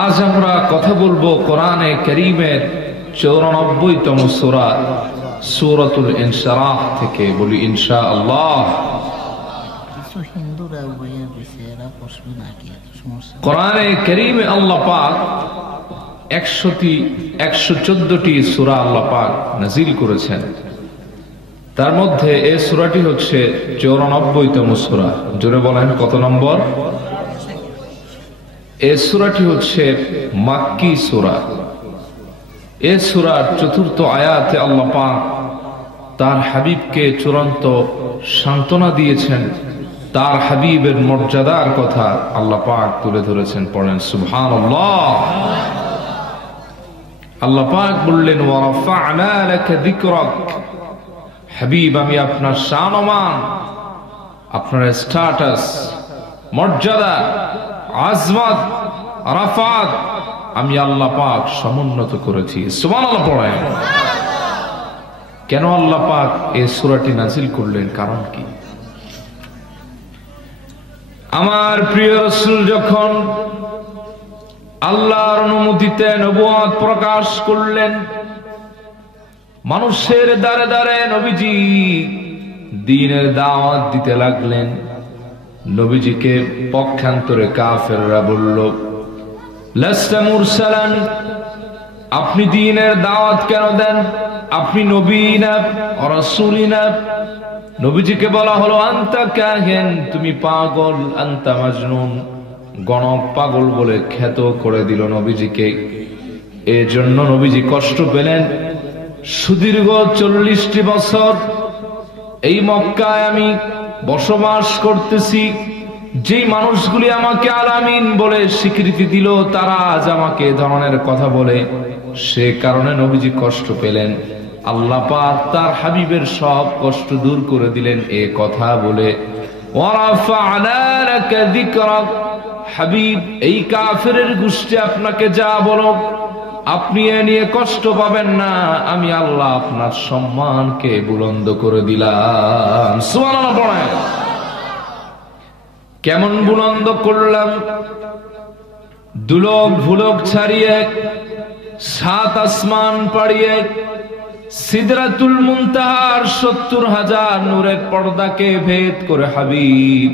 আজ আমরা কথা বলবো কোরআনে কারীমের 94তম সূরা সূরাতুল ইনশিরাহ থেকে। বলি ইনশাআল্লাহ। কোরআনে কারীমে আল্লাহ পাক 114টি সূরা আল্লাহ পাক নাযিল করেছেন। তার মধ্যে এই সূরাটি হচ্ছে 94তম সূরা। জোরে বলেন কত নম্বর? এই সূরাটি হচ্ছে মাক্কি সূরা। এই সূরার ৪র্থ আয়াতে আল্লাহ পাক তার হাবিবকে চূড়ান্ত সান্ত্বনা দিয়েছেন, তার হাবিবের মর্যাদার কথা আল্লাহ পাক তুলে ধরেছেন। পড়েন সুবহানাল্লাহ। আল্লাহ পাক বললেন ওয়া রাফা'না লাকা যিকরাক, হাবিব আমি আপনার শান-ও-মান, আপনার স্ট্যাটাস, মর্যাদা, আজমত, রাফাত আমি আল্লাহ পাক সমুন্নত করেছি। সুবহানাল্লাহ পড়েন। কেন আল্লাহ পাক এই সূরাটি নাযিল করলেন? কারণ কি? আমার প্রিয় রাসূল যখন আল্লাহর অনুমতিতে নবুয়ত প্রকাশ করলেন, মানুষের দ্বারে দ্বারে নবীজি দ্বীনের দাওয়াত দিতে লাগলেন। নবীজিকে পক্ষান্তরে কাফেররা বলল, লাস্তা মুরসালান, আপনি দ্বীনের দাওয়াত কেন দেন? আপনি নবী না, রাসূল না। নবীজিকে বলা হলো আনতা কাহিন, তুমি পাগল, আনতা মাজনুন, গণক পাগল বলে খ্যাত করে দিল নবীজিকে। এর জন্য নবীজি কষ্ট পেলেন। সুদীর্ঘ 40টি বছর এই মক্কায় আমি বসবাস করতেছি, যে মানুষগুলি আমাকে আলামিন বলে স্বীকৃতি দিল, তারা আজ আমাকে এ ধরনের কথা বলে। সে কারণে নবীজি কষ্ট পেলেন। আল্লাহ পাক তার হাবিবের সব কষ্ট দূর করে দিলেন এ কথা বলে। ওয়া রাফা'না লাকা যিকরাক, হাবিব এই কাফেরের গোষ্ঠী আপনাকে যা বলো আপনি এ নিয়ে কষ্ট পাবেন না, আমি আল্লাহ আপনার সম্মানকে বুলন্দ করে দিলাম। সুবহানাল্লাহ পড়েন। কেমন বুলন্দ করলাম? দুলোক ভুলোক ছাড়িয়ে, 7 আসমান পাড়িয়ে, সিদরাতুল মুনতাহার 70,000 নূরের পর্দাকে ভেদ করে হাবিব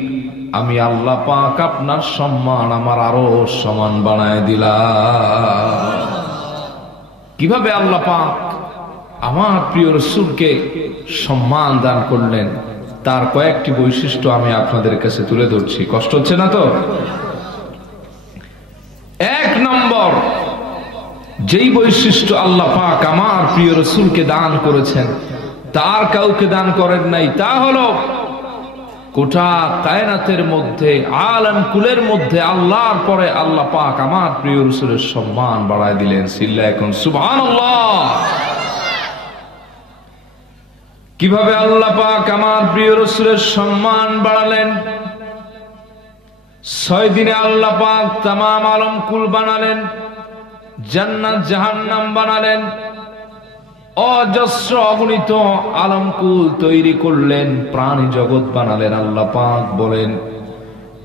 আমি আল্লাহ পাক আপনার সম্মান আমার আরো সমান বানায় দিলাম। কিভাবে আল্লাহ পাক আমার প্রিয় রাসূলকে সম্মান দান করলেন, তার কয়েকটি বৈশিষ্ট্য আমি আপনাদের কাছে তুলে ধরছি। কষ্ট হচ্ছে না তো? 1 নম্বর, যেই বৈশিষ্ট্য আল্লাহ পাক আমার প্রিয় রাসূলকে দান করেছেন, তার কাউকে দান করেন নাই, তা হলো গোটা কায়নাতের মধ্যে, আলম কুলের মধ্যে আল্লাহর পরে আল্লাহ পাক আমার প্রিয় রাসূলের সম্মান বাড়ায় দিলেন। চিল্লায়ে এখন সুবহানাল্লাহ। কিভাবে আল্লাহ পাক আমার প্রিয় রাসূলের সম্মান বাড়ালেন? 6 দিনে আল্লাহ পাক তাম আলম কুল বানালেন, জান্নাত জাহান্নাম বানালেন, অজস্র অগণিত আলমকুল তৈরি করলেন, প্রাণী জগৎ বানালেন। আল্লাহ পাক বলেন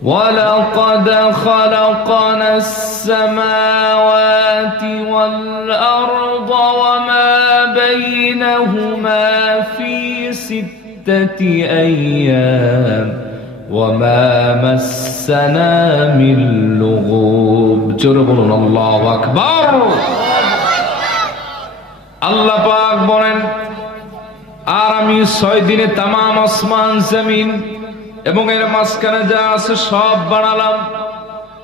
ওয়ালাকাদ খালাকনাস সামাওয়াতি ওয়াল আরদা ওয়া মা বাইনাহুমা ফি 6 আইয়াম ওয়া মা মাসসানা মিন লুগুব। জোরে বলুন আল্লাহু আকবার। আল্লাহ পাক বলেন আর আমি 6 দিনে তামাম আসমান জমিন এবং এর মাঝখানে যা আছে সব বানালাম।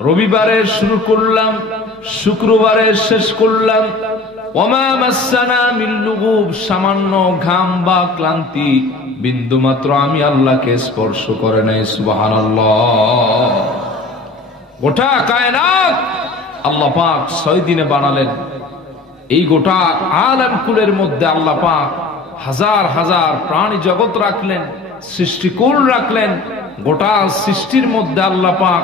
রবিবারে শুরু করলাম, শুক্রবারে শেষ করলাম। ওয়ামা মাসসানা মিন লুগুব, সামান্য ঘাম বা ক্লান্তি বিন্দু মাত্র আমি আল্লাহকে স্পর্শ করে নাই। সুবহানাল্লাহ। গোটা কায়নাত আল্লাহ পাক 6 দিনে বানালেন। এই গোটা আলম কুলের মধ্যে আল্লাহ পাক হাজার হাজার প্রাণী জগৎ রাখলেন, সৃষ্টিকুল রাখলেন। গোটা সৃষ্টির মধ্যে আল্লাহ পাক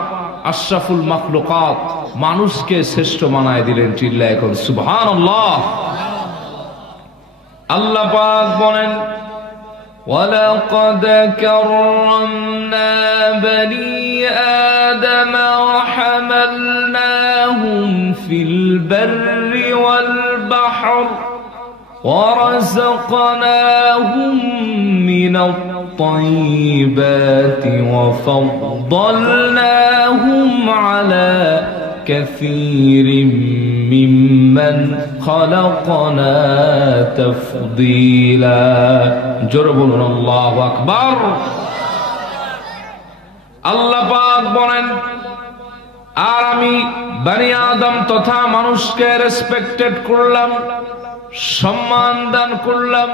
আশরাফুল মাখলুকাত মানুষকে শ্রেষ্ঠ বানায় দিলেন। চিল্লায়ে এখন সুবহানাল্লাহ। আল্লাহ পাক বলেন ولقد كرمنا بني آدم وحملناهم في البر والبحر ورزقناهم من الطيبات وفضلناهم على كثير ممن خلقنا تفضيلا جربنا الله أكبر আল্লাহ পাক বলেন আর আমি বনি আদম তথা মানুষকে রেসপেক্টেড করলাম সম্মান দান করলাম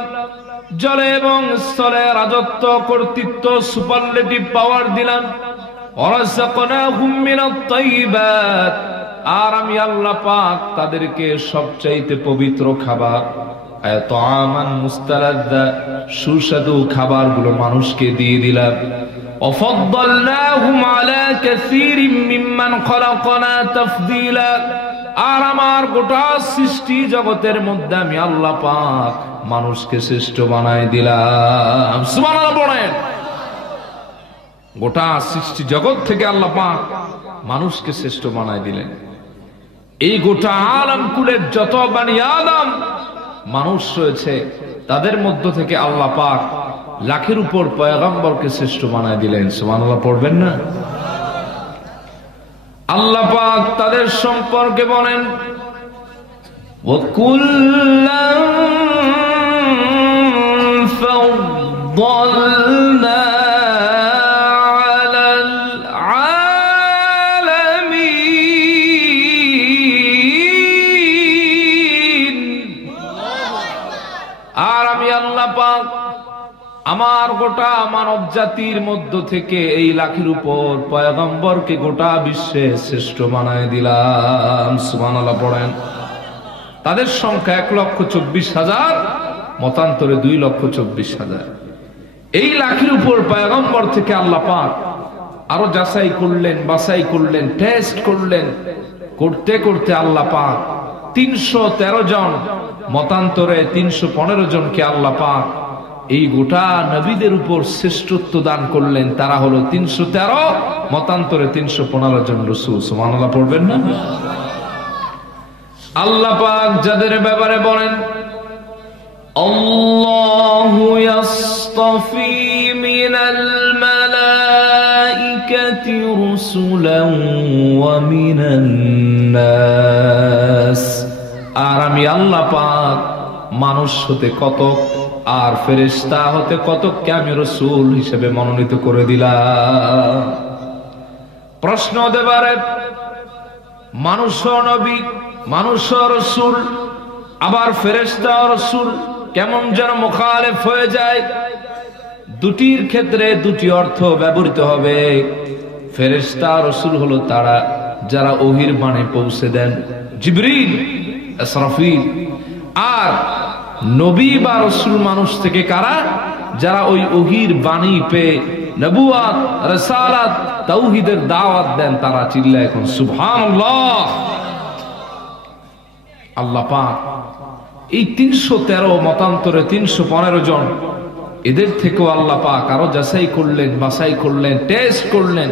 জলে এবং স্থলে রাজত্ব কর্তৃত্ব সুপারলেটিভ পাওয়ার দিলাম ওয়ারাযাকনাহুম মিনাত তাইয়্যিবাত আর আমি আল্লাহ পাক তাদেরকে সবচাইতে পবিত্র খাবার তাআমান মুস্তালাযযা সুস্বাদু খাবারগুলো মানুষকে দিয়ে দিলাম ওয়াফাদ্দালনাহুম আলা কাসীরিম মিম্মান খালাকনা তাফদীলা আর আমার গোটা সৃষ্টি জগতের মধ্যে আমি আল্লাহ পাক মানুষকে শ্রেষ্ঠ বানাই দিলাম সুবহানাল্লাহ পড়েন গোটা সৃষ্টি জগৎ থেকে আল্লাহ পাক মানুষকে শ্রেষ্ঠ বানাই দিলেন এই গোটা আলম কুলের যত বনি আদম মানুষ রয়েছে তাদের মধ্য থেকে আল্লাহ পাক লাখের উপর পয়গম্বরকে শ্রেষ্ঠ বানাই দিলেন সুবহানাল্লাহ পড়বেন না আল্লাহ পাক তাদের সম্পর্কে বলেন ওয়াকুল্লান ফাদ্দালনা আলাল আলামিন আর আমি আল্লাহ পাক আমার গোটা মানব জাতির মধ্য থেকে এই লাখের উপর পয়গম্বরকে গোটা বিশ্বে শ্রেষ্ঠ বানায় দিলাম সুবহানাল্লাহ পড়েন তাদের সংখ্যা 1,24,000 মতান্তরে 2,24,000 এই লাখের উপর পয়গম্বর থেকে আল্লাহ পাক আরো যাচাই করলেন বাছাই করলেন টেস্ট করলেন করতে করতে আল্লাহ পাক 313 জন মতান্তরে 315 জনকে আল্লাহ পাক এই গোটা নবীদের উপর শ্রেষ্ঠত্ব দান করলেন তারা হলো 313 মতান্তরে 315 জন রাসূল সুবহানাল্লাহ পড়বেন না আল্লাহ পাক যাদের ব্যাপারে বলেন আল্লাহু ইয়াসতাফি মিনাল মালাইকাতি রুসুলান ওয়া মিনান নাস আর আমি আল্লাহ পাক মানুষ হতে কতক আর ফেরেশতা হতে কতককে আমি রাসূল হিসেবে মনোনীত করে দিলাম প্রশ্ন হতে পারে মানুষ নবী মানুষ রাসূল আবার ফেরেশতা রাসূল কেমন যেন মুখালেফ হয়ে যায় দুটির ক্ষেত্রে দুটি অর্থ ব্যবহৃত হবে ফেরেশতা রাসূল হলো তারা যারা ওহীর বাণী পৌঁছে দেন জিবরিল ইসরাফিল আর নবী বা রাসূল মানুষ থেকে কারা যারা ওই ওহীর বাণী পেয়ে নবুয়াত রিসালাত তাওহীদের দাওয়াত দেন তারা চিল্লায় এখন সুবহানাল্লাহ আল্লাহ পাক এই 313 মতান্তরে 315 জন এদের থেকেও আল্লাহ পাক আরো যাচাই করলেন বাছাই করলেন টেস্ট করলেন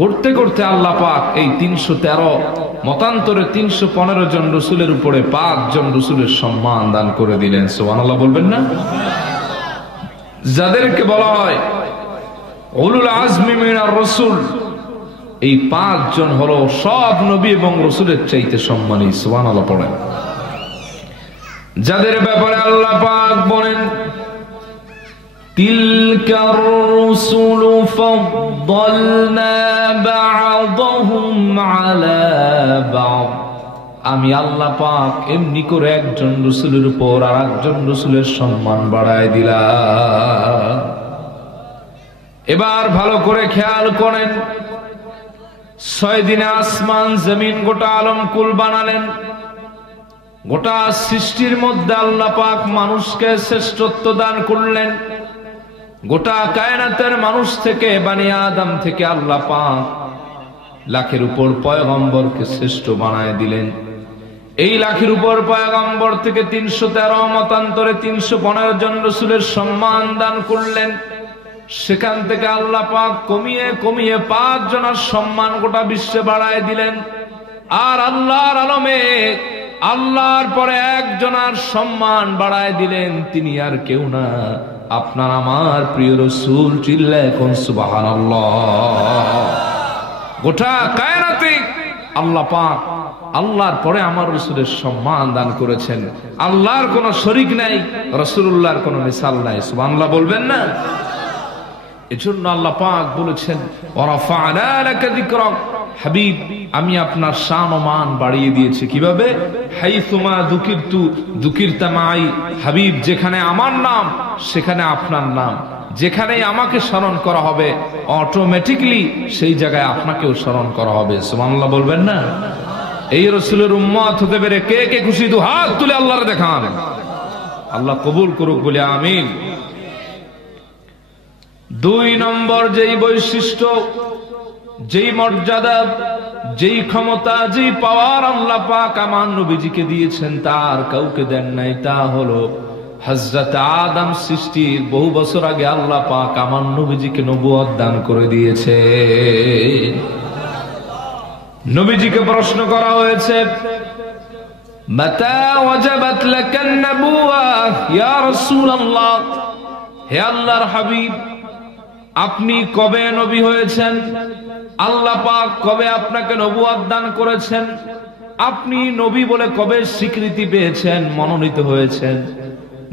করতে করতে আল্লাহ পাক এই 313 মতান্তরে 315 জন রাসূলের উপরে 5 জন রাসূলের সম্মান দান করে দিলেন সুবহানাল্লাহ বলবেন না যাদেরকে বলা হয় উলুল আজমি মিনার রাসূল এই 5 জন হলো সব নবী এবং রাসূলের চাইতে সম্মানী সুবহানাল্লাহ পড়েন যাদের ব্যাপারে আল্লাহ পাক বলেন তিলকার রুসুলু ফাদ্দালনা বা'দাহুম আলা বা'দ আমি আল্লাহ পাক এমনি করে একজন রাসূলের উপর আরেকজন রাসূলের সম্মান বাড়ায় দিলাম এবার ভালো করে খেয়াল করেন 6 দিনে আসমান জমিন গোটা আলম কুল বানালেন গোটা সৃষ্টির মধ্যে আল্লাহ পাক মানুষকে শ্রেষ্ঠত্ব দান করলেন গোটা কায়নাতের মানুষ থেকে বনি আদম থেকে আল্লাহ পাক লাখের উপর পয়গম্বরকে শ্রেষ্ঠ বানায় দিলেন এই লাখের উপর পয়গম্বর থেকে 313 মতান্তরে 315 জন রাসূলের সম্মান দান করলেন। সেখান থেকে আল্লাহ পাক কমিয়ে কমিয়ে 5 জনের সম্মান গোটা বিশ্বে বাড়ায় দিলেন। আর আল্লাহর আলমে আল্লাহর পরে একজনের সম্মান বাড়ায় দিলেন, তিনি আর কেউ না, আপনার আমার প্রিয় রাসূল। চিল্লায় কোন সুবহানাল্লাহ। গোটা কায়নাতে আল্লাহ পাক আল্লাহর পরে আমার রাসূলের সম্মান দান করেছেন। আল্লাহর কোনো শরীক নাই, রাসূলুল্লাহর কোনো মিসাল নাই। সুবহানাল্লাহ বলবেন না? এজন্য আল্লাহ পাক বলেছেন, ওয়ারাফা'না লাকা যিকরাক, হাবিব আমি আপনার শান ও মান বাড়িয়ে দিয়েছি। কিভাবে? হাইসুমা যুকিরতু যুকিরতা মাই, হাবিব যেখানে আমার নাম সেখানে আপনার নাম, যেখানে আমাকে স্মরণ করা হবে অটোমেটিক্যালি সেই জায়গায় আপনাকেও স্মরণ করা হবে। সুবহানাল্লাহ বলবেন না? এই রাসূলের উম্মত হতে পেরে কে কে খুশি? তো হাত তুলে আল্লাহর দেখান। আল্লাহ কবুল করুক বলে আমিন। 2 নম্বর যেই বৈশিষ্ট্য, যেই মর্যাদা, যেই ক্ষমতা, যেই পাওয়ার আল্লাহ পাক আমার নবীজিকে দিয়েছেন তার কাউকে দেন নাই, তা হলো হযরত আদম সৃষ্টির বহু বছর আগে আল্লাহ পাক আমার নবীজিকে নবুয়ত দান করে দিয়েছে। নবীজিকে প্রশ্ন করা হয়েছে, মাতা ওয়াজাবাত লাকান নবুওয়াহ ইয়া রাসূলুল্লাহ, হে আল্লাহর হাবিব আপনি কবে নবী হয়েছেন? আল্লাহ পাক কবে আপনাকে নবুয়ত দান করেছেন? আপনি নবী বলে কবে স্বীকৃতি পেয়েছেন, মনোনীত হয়েছেন?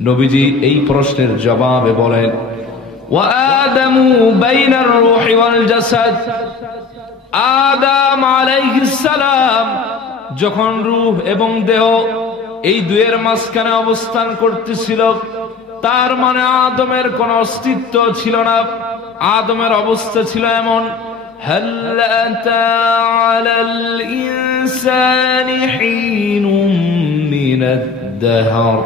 নবীজি এই প্রশ্নের জবাবে বলেন, ওয়া আদামু বাইনার রূহি ওয়াল জাসাদ, আদম আলাইহিস সালাম যখন রূহ এবং দেহ এই দুয়ের মাঝখানে অবস্থান করতেছিল, তার মানে আদমের কোনো অস্তিত্ব ছিল না। আদমের অবস্থা ছিল এমন, হাল আতা আলাল ইনসানি হিনুম মিনাদ দাহর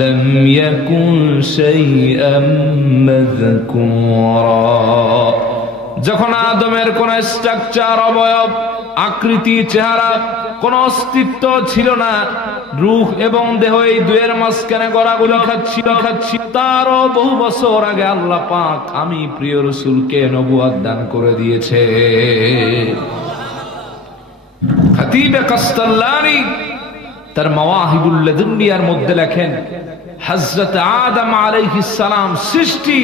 লাম ইয়াকুন শাইআম মাযকুরা। যখন আদমের কোন স্ট্রাকচার, অবয়ব, আকৃতি, চেহারা, কোন অস্তিত্ব ছিল না, রূহ এবং দেহ এই দুয়ের মাঝখানে গড়াগড়ি খাচ্ছি, তারও বহু বছর আগে আল্লাহ পাক আমি প্রিয় রাসূলকে নবুয়ত দান করে দিয়েছে। খতিবে কাস্তাল্লানি তার মাওয়াহিবুল লাদুনিয়ার মধ্যে লেখেন, হযরত আদম আলাইহিস সালাম সৃষ্টি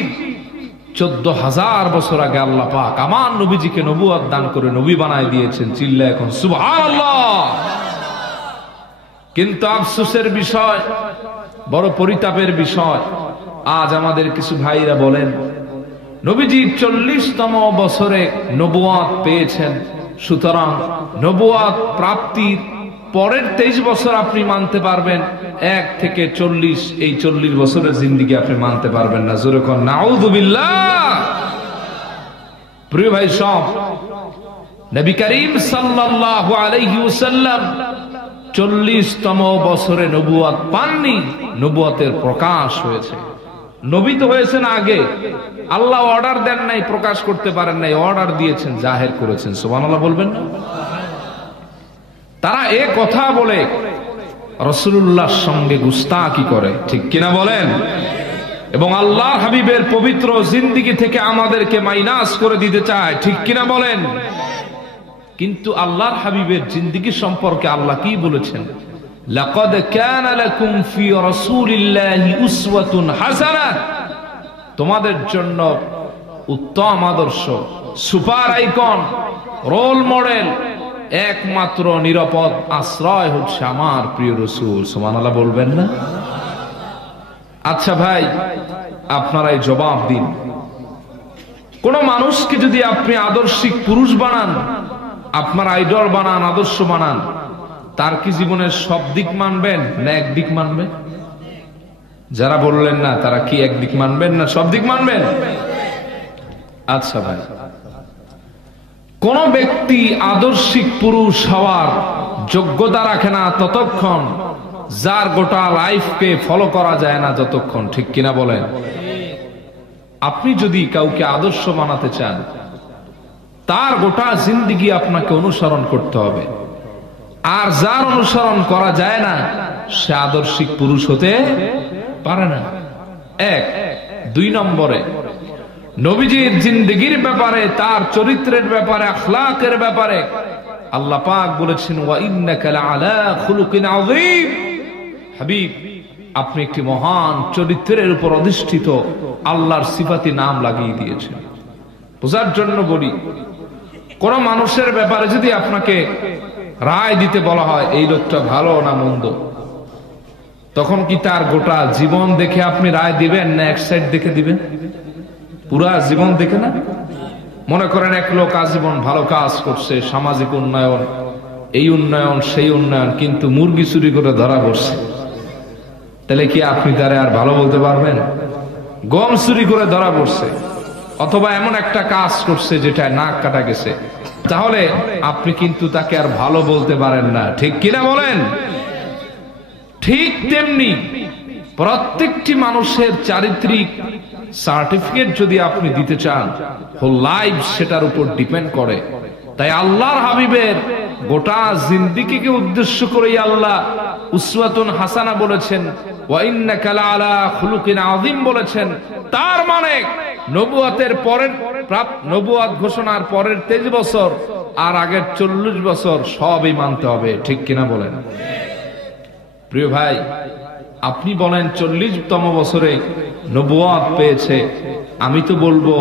14,000 বছর আগে আল্লাহ পাক আমার নবীজিকে নবুয়ত দান করে নবী বানায় দিয়েছেন। চিল্লা এখন সুবহানাল্লাহ। কিন্তু আফসোসের বিষয়, বড় পরিতাপের বিষয়, আজ আমাদের কিছু ভাইরা বলেন নবীজি 40তম বছরে নবুয়ত পেয়েছেন, সুতরাং নবুয়ত প্রাপ্তির পরের 23 বছর আপনি মানতে পারবেন, 1 থেকে 40 এই 40 বছরের জিন্দেগি আপনি মানতে পারবেন না। জোরে কোন নাউযুবিল্লাহ। প্রিয় ভাই সব, নবী করিম সাল্লাল্লাহু আলাইহি ওয়াসাল্লাম 40তম বছরে নবুয়ত পাননি, নবুয়তের প্রকাশ হয়েছে। নবী তো হয়েছেন আগে, আল্লাহ অর্ডার দেন নাই, প্রকাশ করতে পারেন নাই, অর্ডার দিয়েছেন, জাহের করেছেন। সুবহানাল্লাহ বলবেন না? তারা এ কথা বলে রাসূলুল্লাহর সঙ্গে গুস্তাখি করে, ঠিক কিনা বলেন? এবং আল্লাহ হাবিবের পবিত্র জিন্দেগি থেকে আমাদেরকে মাইনাস করে দিতে চায়, ঠিক কিনা বলেন? কিন্তু আল্লাহর হাবিবের জিন্দেগি সম্পর্কে আল্লাহ কি বলেছেন? লাকাদ কানা লাকুম ফি রাসূলিল্লাহি উসওয়াতুন হাসানাহ, তোমাদের জন্য উত্তম আদর্শ, সুপার আইকন, রোল মডেল, একমাত্র নিরাপদ আশ্রয় হচ্ছে আমার প্রিয় রাসূল। সুবহানাল্লাহ বলবেন না? আচ্ছা ভাই, আপনারাই জবাব দিন, কোন মানুষকে যদি আপনি আদর্শিক পুরুষ বানান, আপনার আইডল বানান, আদর্শ বানান, তার কি জীবনের সব দিক মানবেন না এক দিক মানবেন? যারা বললেন না তারা কি একদিক মানবেন না সব দিক মানবেন? আচ্ছা ভাই, কোন ব্যক্তি আদর্শিক পুরুষ হওয়ার যোগ্যতা রাখে না ততক্ষণ, যার গোটা লাইফকে ফলো করা যায় না যতক্ষণ, ঠিক কিনা বলেন? আপনি যদি কাউকে আদর্শ বানাতে চান, তার গোটা জিন্দেগি আপনাকে অনুসরণ করতে হবে। আর যার অনুসরণ করা যায় না সে আদর্শিক পুরুষ হতে পারে না। এক। দুই নম্বরে নবীজির জিন্দেগির ব্যাপারে, তার চরিত্রের ব্যাপারে, আখলাকের ব্যাপারে আল্লাহ পাক বলেছেন ওয়া ইন্নাকা লাআলা খুলুকিন আযীম। হাবিব, আপনি একটি মহান চরিত্রের উপর অধিষ্ঠিত আল্লাহর সিফাতি নাম লাগিয়ে দিয়েছেন। বোঝার জন্য বলি, কোন মানুষের ব্যাপারে যদি আপনাকে রায় দিতে বলা হয় এই লোকটা ভালো না মন্দ, তখন কি তার গোটা জীবন দেখে আপনি রায় দিবেন না এক সাইড দেখে দিবেন? পুরা জীবন দেখে না? মনে করেন এক লোক আজীবন ভালো কাজ করছে, সামাজিক উন্নয়ন, এই উন্নয়ন সেই উন্নয়ন, কিন্তু মুরগি চুরি করে ধরা পড়ছে, তাহলে কি আপনি তারে আর ভালো বলতে পারবেন? গম চুরি করে ধরা পড়ছে, অথবা এমন একটা কাজ করছে যেটা নাক কাটা গেছে, তাহলে আপনি কিন্তু তাকে আর ভালো বলতে পারেন না। ঠিক কিনা বলেন? ঠিক তেমনি প্রত্যেকটি মানুষের চারিত্রিক সার্টিফিকেট যদি আপনি দিতে চান, হোল লাইফ সেটার উপর ডিপেন্ড করে। তাই আল্লাহর হাবিবের গোটা জিন্দেগিকে উদ্দেশ্য করে আল্লাহ উসওয়াতুন হাসানা বলেছেন, ওয়া ইন্নাকা লাআলা খুলুকিন আযীম বলেছেন। তার মানে নবুয়তের পরের নবুয়ত ঘোষণার পরের 23 বছর আর আগের 40 বছর সবই মানতে হবে। ঠিক কিনা বলেন? প্রিয় ভাই, আপনি বলেন 40তম বছরে নবুয়ত পেয়েছে, আমি তো বলবো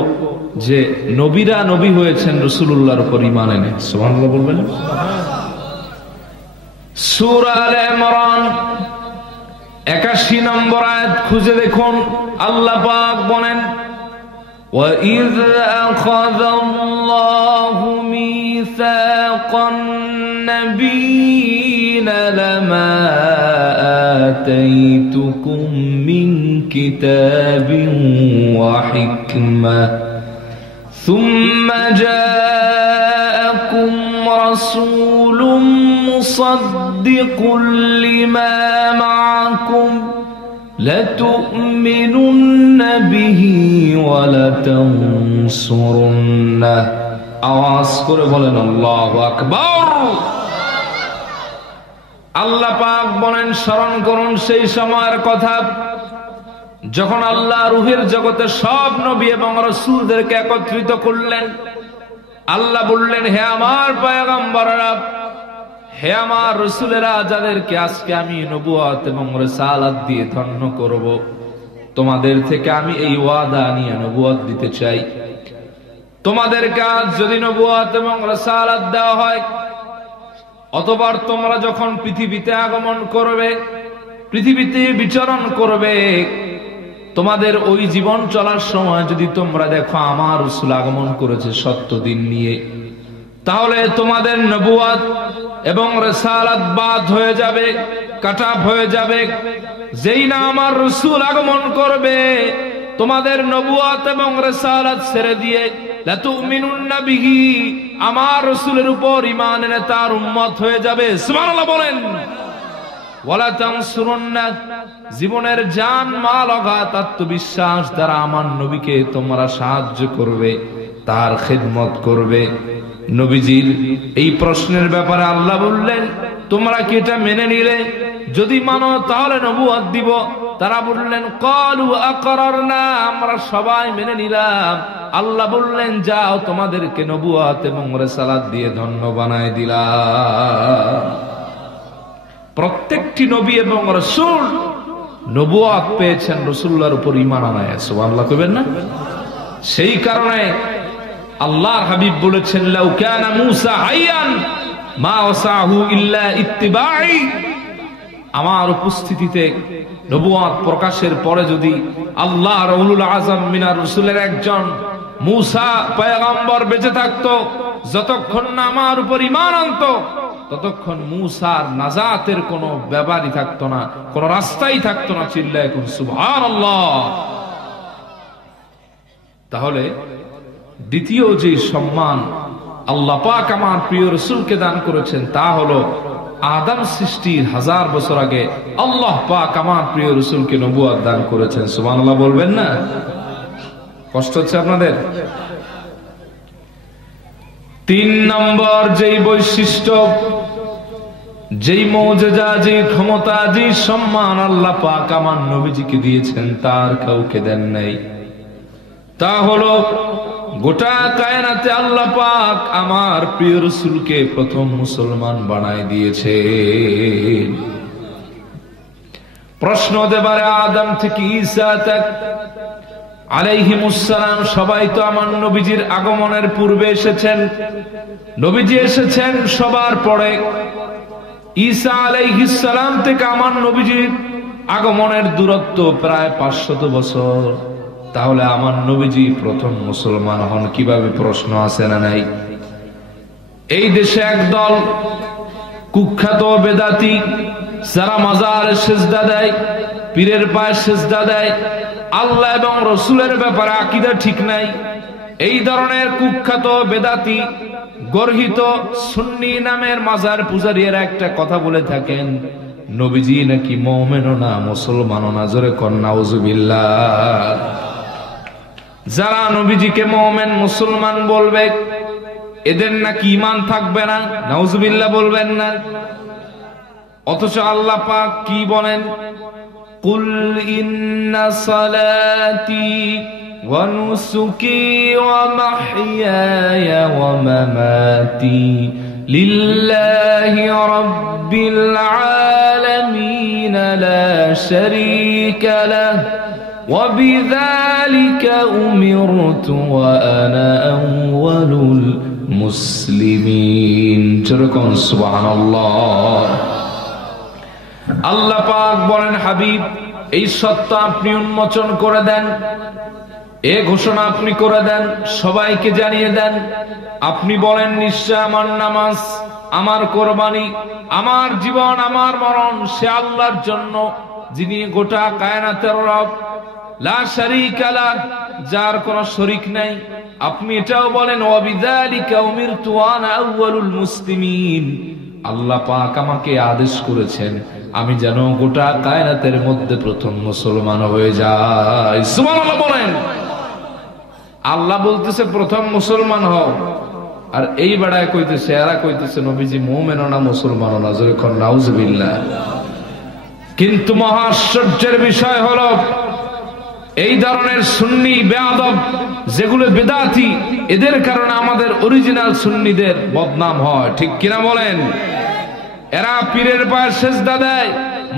যে নবীরা নবী হয়েছেন রাসূলুল্লাহর উপর ঈমান এনে। সুবহানাল্লাহ বলবেন? সূরা আলে ইমরান 81 নম্বর আয়াত খুঁজে দেখুন, আল্লাহ পাক বলেন وَإِذْ أَخَذَ اللَّهُ مِيثَاقَ النَّبِيِّينَ لَمَا آتَيْتُكُم مِّن كِتَابٍ وَحِكْمَةٍ ثُمَّ جَاءَكُمْ رَسُولٌ مُصَدِّقٌ لِّمَا مَعَكُمْ لَتُؤْمِنُنَّ بِهِ وَلَتَنصُرُنَّهُ। আওয়াজ করে বলেন আল্লাহু আকবার। আল্লাহ পাক বলেন, স্মরণ করুন সেই সময়ের কথা যখন আল্লাহ রূহের জগতে সব নবী এবং রাসূলদেরকে একত্রিত করলেন। আল্লাহ বললেন, হে আমার পয়গম্বররা, হে আমার রাসূলেরা, যাদেরকে আজকে আমি নবুয়ত এবং রিসালাত দিয়ে ধন্য করব, তোমাদের থেকে আমি এই ওয়াদা নিয়ে নবুয়ত দিতে চাই। তোমাদেরকে আজ যদি নবুয়ত এবং রিসালাত দেওয়া হয়, অতঃপর তোমরা যখন পৃথিবীতে আগমন করবে, পৃথিবীতে বিচরণ করবে, তোমাদের ওই জীবন চলার সময় যদি তোমরা দেখো আমার রাসূল আগমন করেছে সত্য দিন নিয়ে, তাহলে তোমাদের নবুয়ত এবং রিসালাত বাদ হয়ে যাবে, কাট অফ হয়ে যাবে। যেই না আমার রাসূল আগমন করবে, তোমাদের নবুয়ত এবং রিসালাত ছেড়ে দিয়ে লাতুমিনুন্না বিহি, আমার রাসূলের উপর ঈমান এনে তার উম্মত হয়ে যাবে। সুবহানাল্লাহ বলেন। ওয়ালা তানসুরুন্না, জীবনের জান মাল অগাধ আত্মবিশ্বাস দ্বারা আমার নবীকে তোমরা সাহায্য করবে, তার খিদমত করবে। নবীজির এই প্রশ্নের ব্যাপারে আল্লাহ বললেন, তোমরা কি এটা মেনে নিলে? যদি মানো তাহলে নবুয়ত দিব। তারা বললেন, ক্বালু আকরারনা, আমরা সবাই মেনে নিলাম। আল্লাহ বললেন, যাও তোমাদেরকে নবুয়ত এবং রিসালাত দিয়ে ধন্য বানায় দিলাম। প্রত্যেকটি নবী এবং রাসূল নবুয়ত পেয়েছেন রাসূলুল্লাহর উপর ঈমান আনায়। সুবহানাল্লাহ কইবেন না? সেই কারণে আল্লাহর হাবিব বলেছেন, লাউ কানা মূসা হাইয়ান মা ওয়াসাহু ইল্লা ইত্তিবাই। আমার উপস্থিতিতে নবুয়ত প্রকাশের পরে যদি আল্লাহর উলুল আযম মিনার রাসূলের একজন মূসা পয়গম্বর বেঁচে থাকতো, যতক্ষণ না আমার উপর ঈমান আনতো, ততক্ষণ মূসার নাজাতের কোনো ব্যাপারই থাকতো না, কোনো রাস্তাই থাকতো না। চিল্লায় কোন সুবহানাল্লাহ। তাহলে দ্বিতীয় যে সম্মান আল্লাহ পাক আমার প্রিয় রাসূলকে দান করেছেন, তা হলো আদম সৃষ্টির 1000 বছর আগে আল্লাহ পাক আমার প্রিয় রাসূলকে নবুয়ত দান করেছেন। সুবহানাল্লাহ বলবেন না? কষ্ট হচ্ছে আপনাদের? 3 নম্বর যেই বৈশিষ্ট্য যেই মুজিজা, যে ক্ষমতা, যে সম্মান আল্লাহ পাক আমার নবীজিকে দিয়েছেন তার কাউকে দেন নাই। তা হলো গোটা কায়নাতে আল্লাহ পাক আমার প্রিয় রাসূলকে প্রথম মুসলমান বানায় দিয়েছে। প্রশ্ন হতে পারে আদম থেকে ঈসা তক আলাইহিমুস সালাম সবাই তো আমার নবীজির আগমনের পূর্বে এসেছেন, নবীজি এসেছেন সবার পরে। ঈসা আলাইহিস সালাম থেকে আমার নবীজির আগমনের দূরত্ব প্রায় 500 বছর। তাহলে আমার নবীজি প্রথম মুসলমান হন কিভাবে? প্রশ্ন আছে না নাই? এই দেশে একদল কুখ্যাত বেদাতি যারা মাজারে সিজদা দেয়, পীরের পায়ে সিজদা দেয়, আল্লাহ এবং রসুলের ব্যাপারে আকীদা ঠিক নাই, এই ধরনের কুখ্যাত বেদাতি গর্হিত সুন্নি নামের মাজার পূজারীরা একটা কথা বলে থাকেন, নবীজি নাকি মুমিনও না মুসলমানও না। জোরে কোন নাউজুবিল্লাহ। যারা নবীজিকে মুমিন মুসলমান বলবে এদের নাকি ঈমান থাকবে না, নাউজুবিল্লাহ বলবেন না। অথচ আল্লাহ পাক কি বলেন? কুল ইন্না সালাতি ওয়া নুসুকি ওয়া মাহইয়ায়া ওয়া মামাতি লিল্লাহি রাব্বিল আলামিন লা শারীকা লাহু ওয়া বিযালিকা উমিরতু ওয়া আনা আউয়ালুল মুসলিমিন। যেরকম সুবহানাল্লাহ। আল্লাহ পাক বলেন, হাবিব এই সত্য আপনি উন্মোচন করে দেন, এ ঘোষণা আপনি করে দেন, সবাইকে জানিয়ে দেন। আপনি বলেন নিশ্চয় আমার নামাজ, আমার কোরবানি, আমার জীবন, আমার মরণ সে আল্লাহর জন্য, যিনি গোটা কায়নাতের রব, লা শারীকা লাহু, যার কোনো শরীক নাই। আপনি এটাও বলেন ওয়া বিযালিকা উমিরতু ওয়া আনা আউয়ালুল মুসলিমিন, আল্লাহ পাক আমাকে আদেশ করেছেন আমি যেন গোটা কায়নাতের মধ্যে প্রথম মুসলমান হয়ে যাই। সুবহানাল্লাহ বলেন। আল্লাহ বলতেছে প্রথম মুসলমান হও, আর এই বেড়ায় কইতেছে, এরা কইতেছে নবীজি মুমিনও না মুসলমানও না। জোরে কোন নাউজুবিল্লাহ। কিন্তু মহা আশ্চর্যের বিষয় হলো এই ধরনের সুন্নি বেয়াদব যেগুলো বেদাতি, এদের কারণে আমাদের অরিজিনাল সুন্নিদের বদনাম হয়, ঠিক কিনা বলেন? এরা পীরের পায়ে সিজদা দেয়,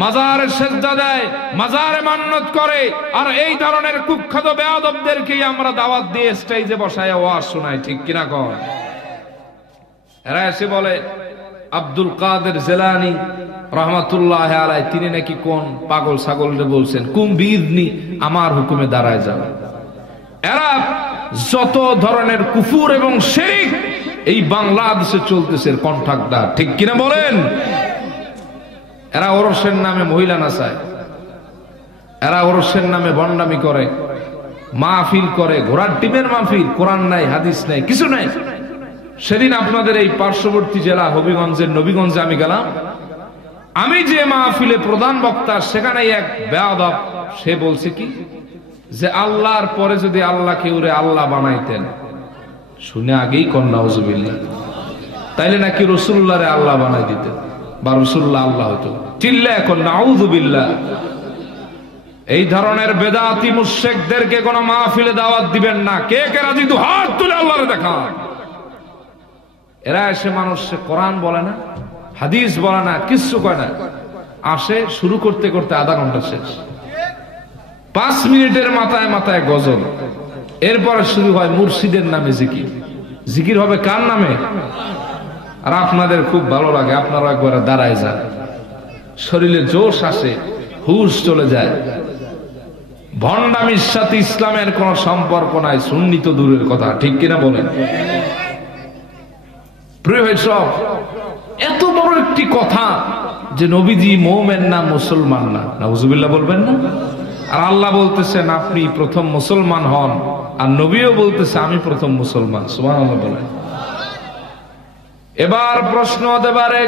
মাজারে সিজদা দেয়, মাজারে মান্নত করে, আর এই ধরনের কুখ্যাত বেয়াদবদেরকেই আমরা দাওয়াত দিয়ে স্টেজে বসায় ওয়াজ শোনাই, ঠিক কিনা কন? এরা এসে বলে আব্দুল কাদের জিলানী রহমাতুল্লাহ আলাইহি তিনি নাকি কোন পাগল ছাগলরে বলছেন কুম বিইذনি আমার হুকুমে দাঁড়ায় যাও। এরা যত ধরনের কুফর এবং শিরক এই বাংলাদেশে চলতেছে কন্ট্রাক্টর, ঠিক কিনা বলেন? এরা ওরসের নামে মহিলা নাচায়, এরা ওরসের নামে ভণ্ডামি করে, মাহফিল করে, ঘোড়ার টিমের মাহফিল, কোরআন নাই, হাদিস নাই, কিছু নাই। সেদিন আপনাদের এই পার্শ্ববর্তী জেলা হবিগঞ্জের নবীগঞ্জে আমি গেলাম, আমি যে মাহফিলে প্রধান বক্তা, সেখানে এক বেয়াদব সে বলছে কি যে আল্লাহর পরে যদি আল্লাহকে উরে আল্লাহ বানাইতেন, শুনে আগেই কন্যা হুজুবিল্লাহ, তাইলে নাকি রাসূলুল্লাহরে আল্লাহ বানাই দিতেন বা রাসূলুল্লাহ আল্লাহ হতো। চিল্লা এখন নাউযুবিল্লাহ। এই ধরনের বেদাতি মুশরিকদেরকে কোন মাহফিলে দাওয়াত দিবেন না। কে কে রাজি? তো হাত তুলে আল্লাহরে দেখা। এরা এসে মানুষকে কোরআন বলে না, হাদিস বলে না, কিছু কয় না, আসে শুরু করতে করতে আধা ঘন্টা শেষ, 5 মিনিটের মাথায় মাথায় গজল, এরপরে শুরু হয় মুর্শিদের নামে জিকির। জিকির হবে কার নামে? আর আপনাদের খুব ভালো লাগে, আপনারা একবার দাঁড়ায় যান, শরীরে জোশ আসে, হুশ চলে যায়। ভণ্ডামির সাথে ইসলামের কোন সম্পর্ক নাই, সুন্নি তো দূরের কথা, ঠিক কিনা বলেন? প্রিয় ভাই সব, এত বড় একটি কথা যে নবীজি মুমিন না মুসলমান না, নাউজুবিল্লাহ বলবেন না? আর আল্লাহ বলতেছেন আপনি প্রথম মুসলমান হন, আর নবীও বলতেছে আমি প্রথম মুসলমান। সুবহানাল্লাহ বলেন। এবার প্রশ্ন হতে পারে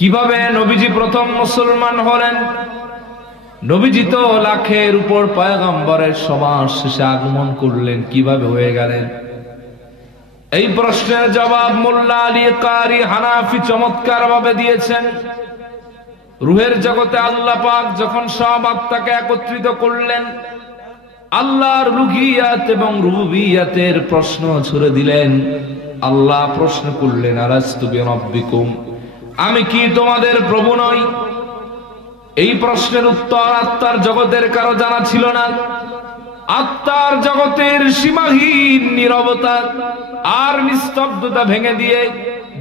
কিভাবে নবীজি প্রথম মুসলমান হলেন? নবীজি তো লাখের উপর পয়গম্বরের সবার শেষে আগমন করলেন, কিভাবে হয়ে গেলেন? এই প্রশ্নের জবাব মোল্লা আলী কারি হানাফি চমৎকার ভাবে দিয়েছেন। রুহের জগতে আল্লাহ পাক যখন সব আত্মাকে একত্রিত করলেন, আল্লাহর রুহিয়াত এবং রুবুবিয়াতের প্রশ্ন ছুড়ে দিলেন। আল্লাহ প্রশ্ন করলেন, আলাস্তু বিরাব্বিকুম, আমি কি তোমাদের প্রভু নই? এই প্রশ্নের উত্তর আত্মার জগতের কারো জানা ছিল না। আত্মার জগতের সীমাহীন নীরবতা আর নিস্তব্ধতা ভেঙে দিয়ে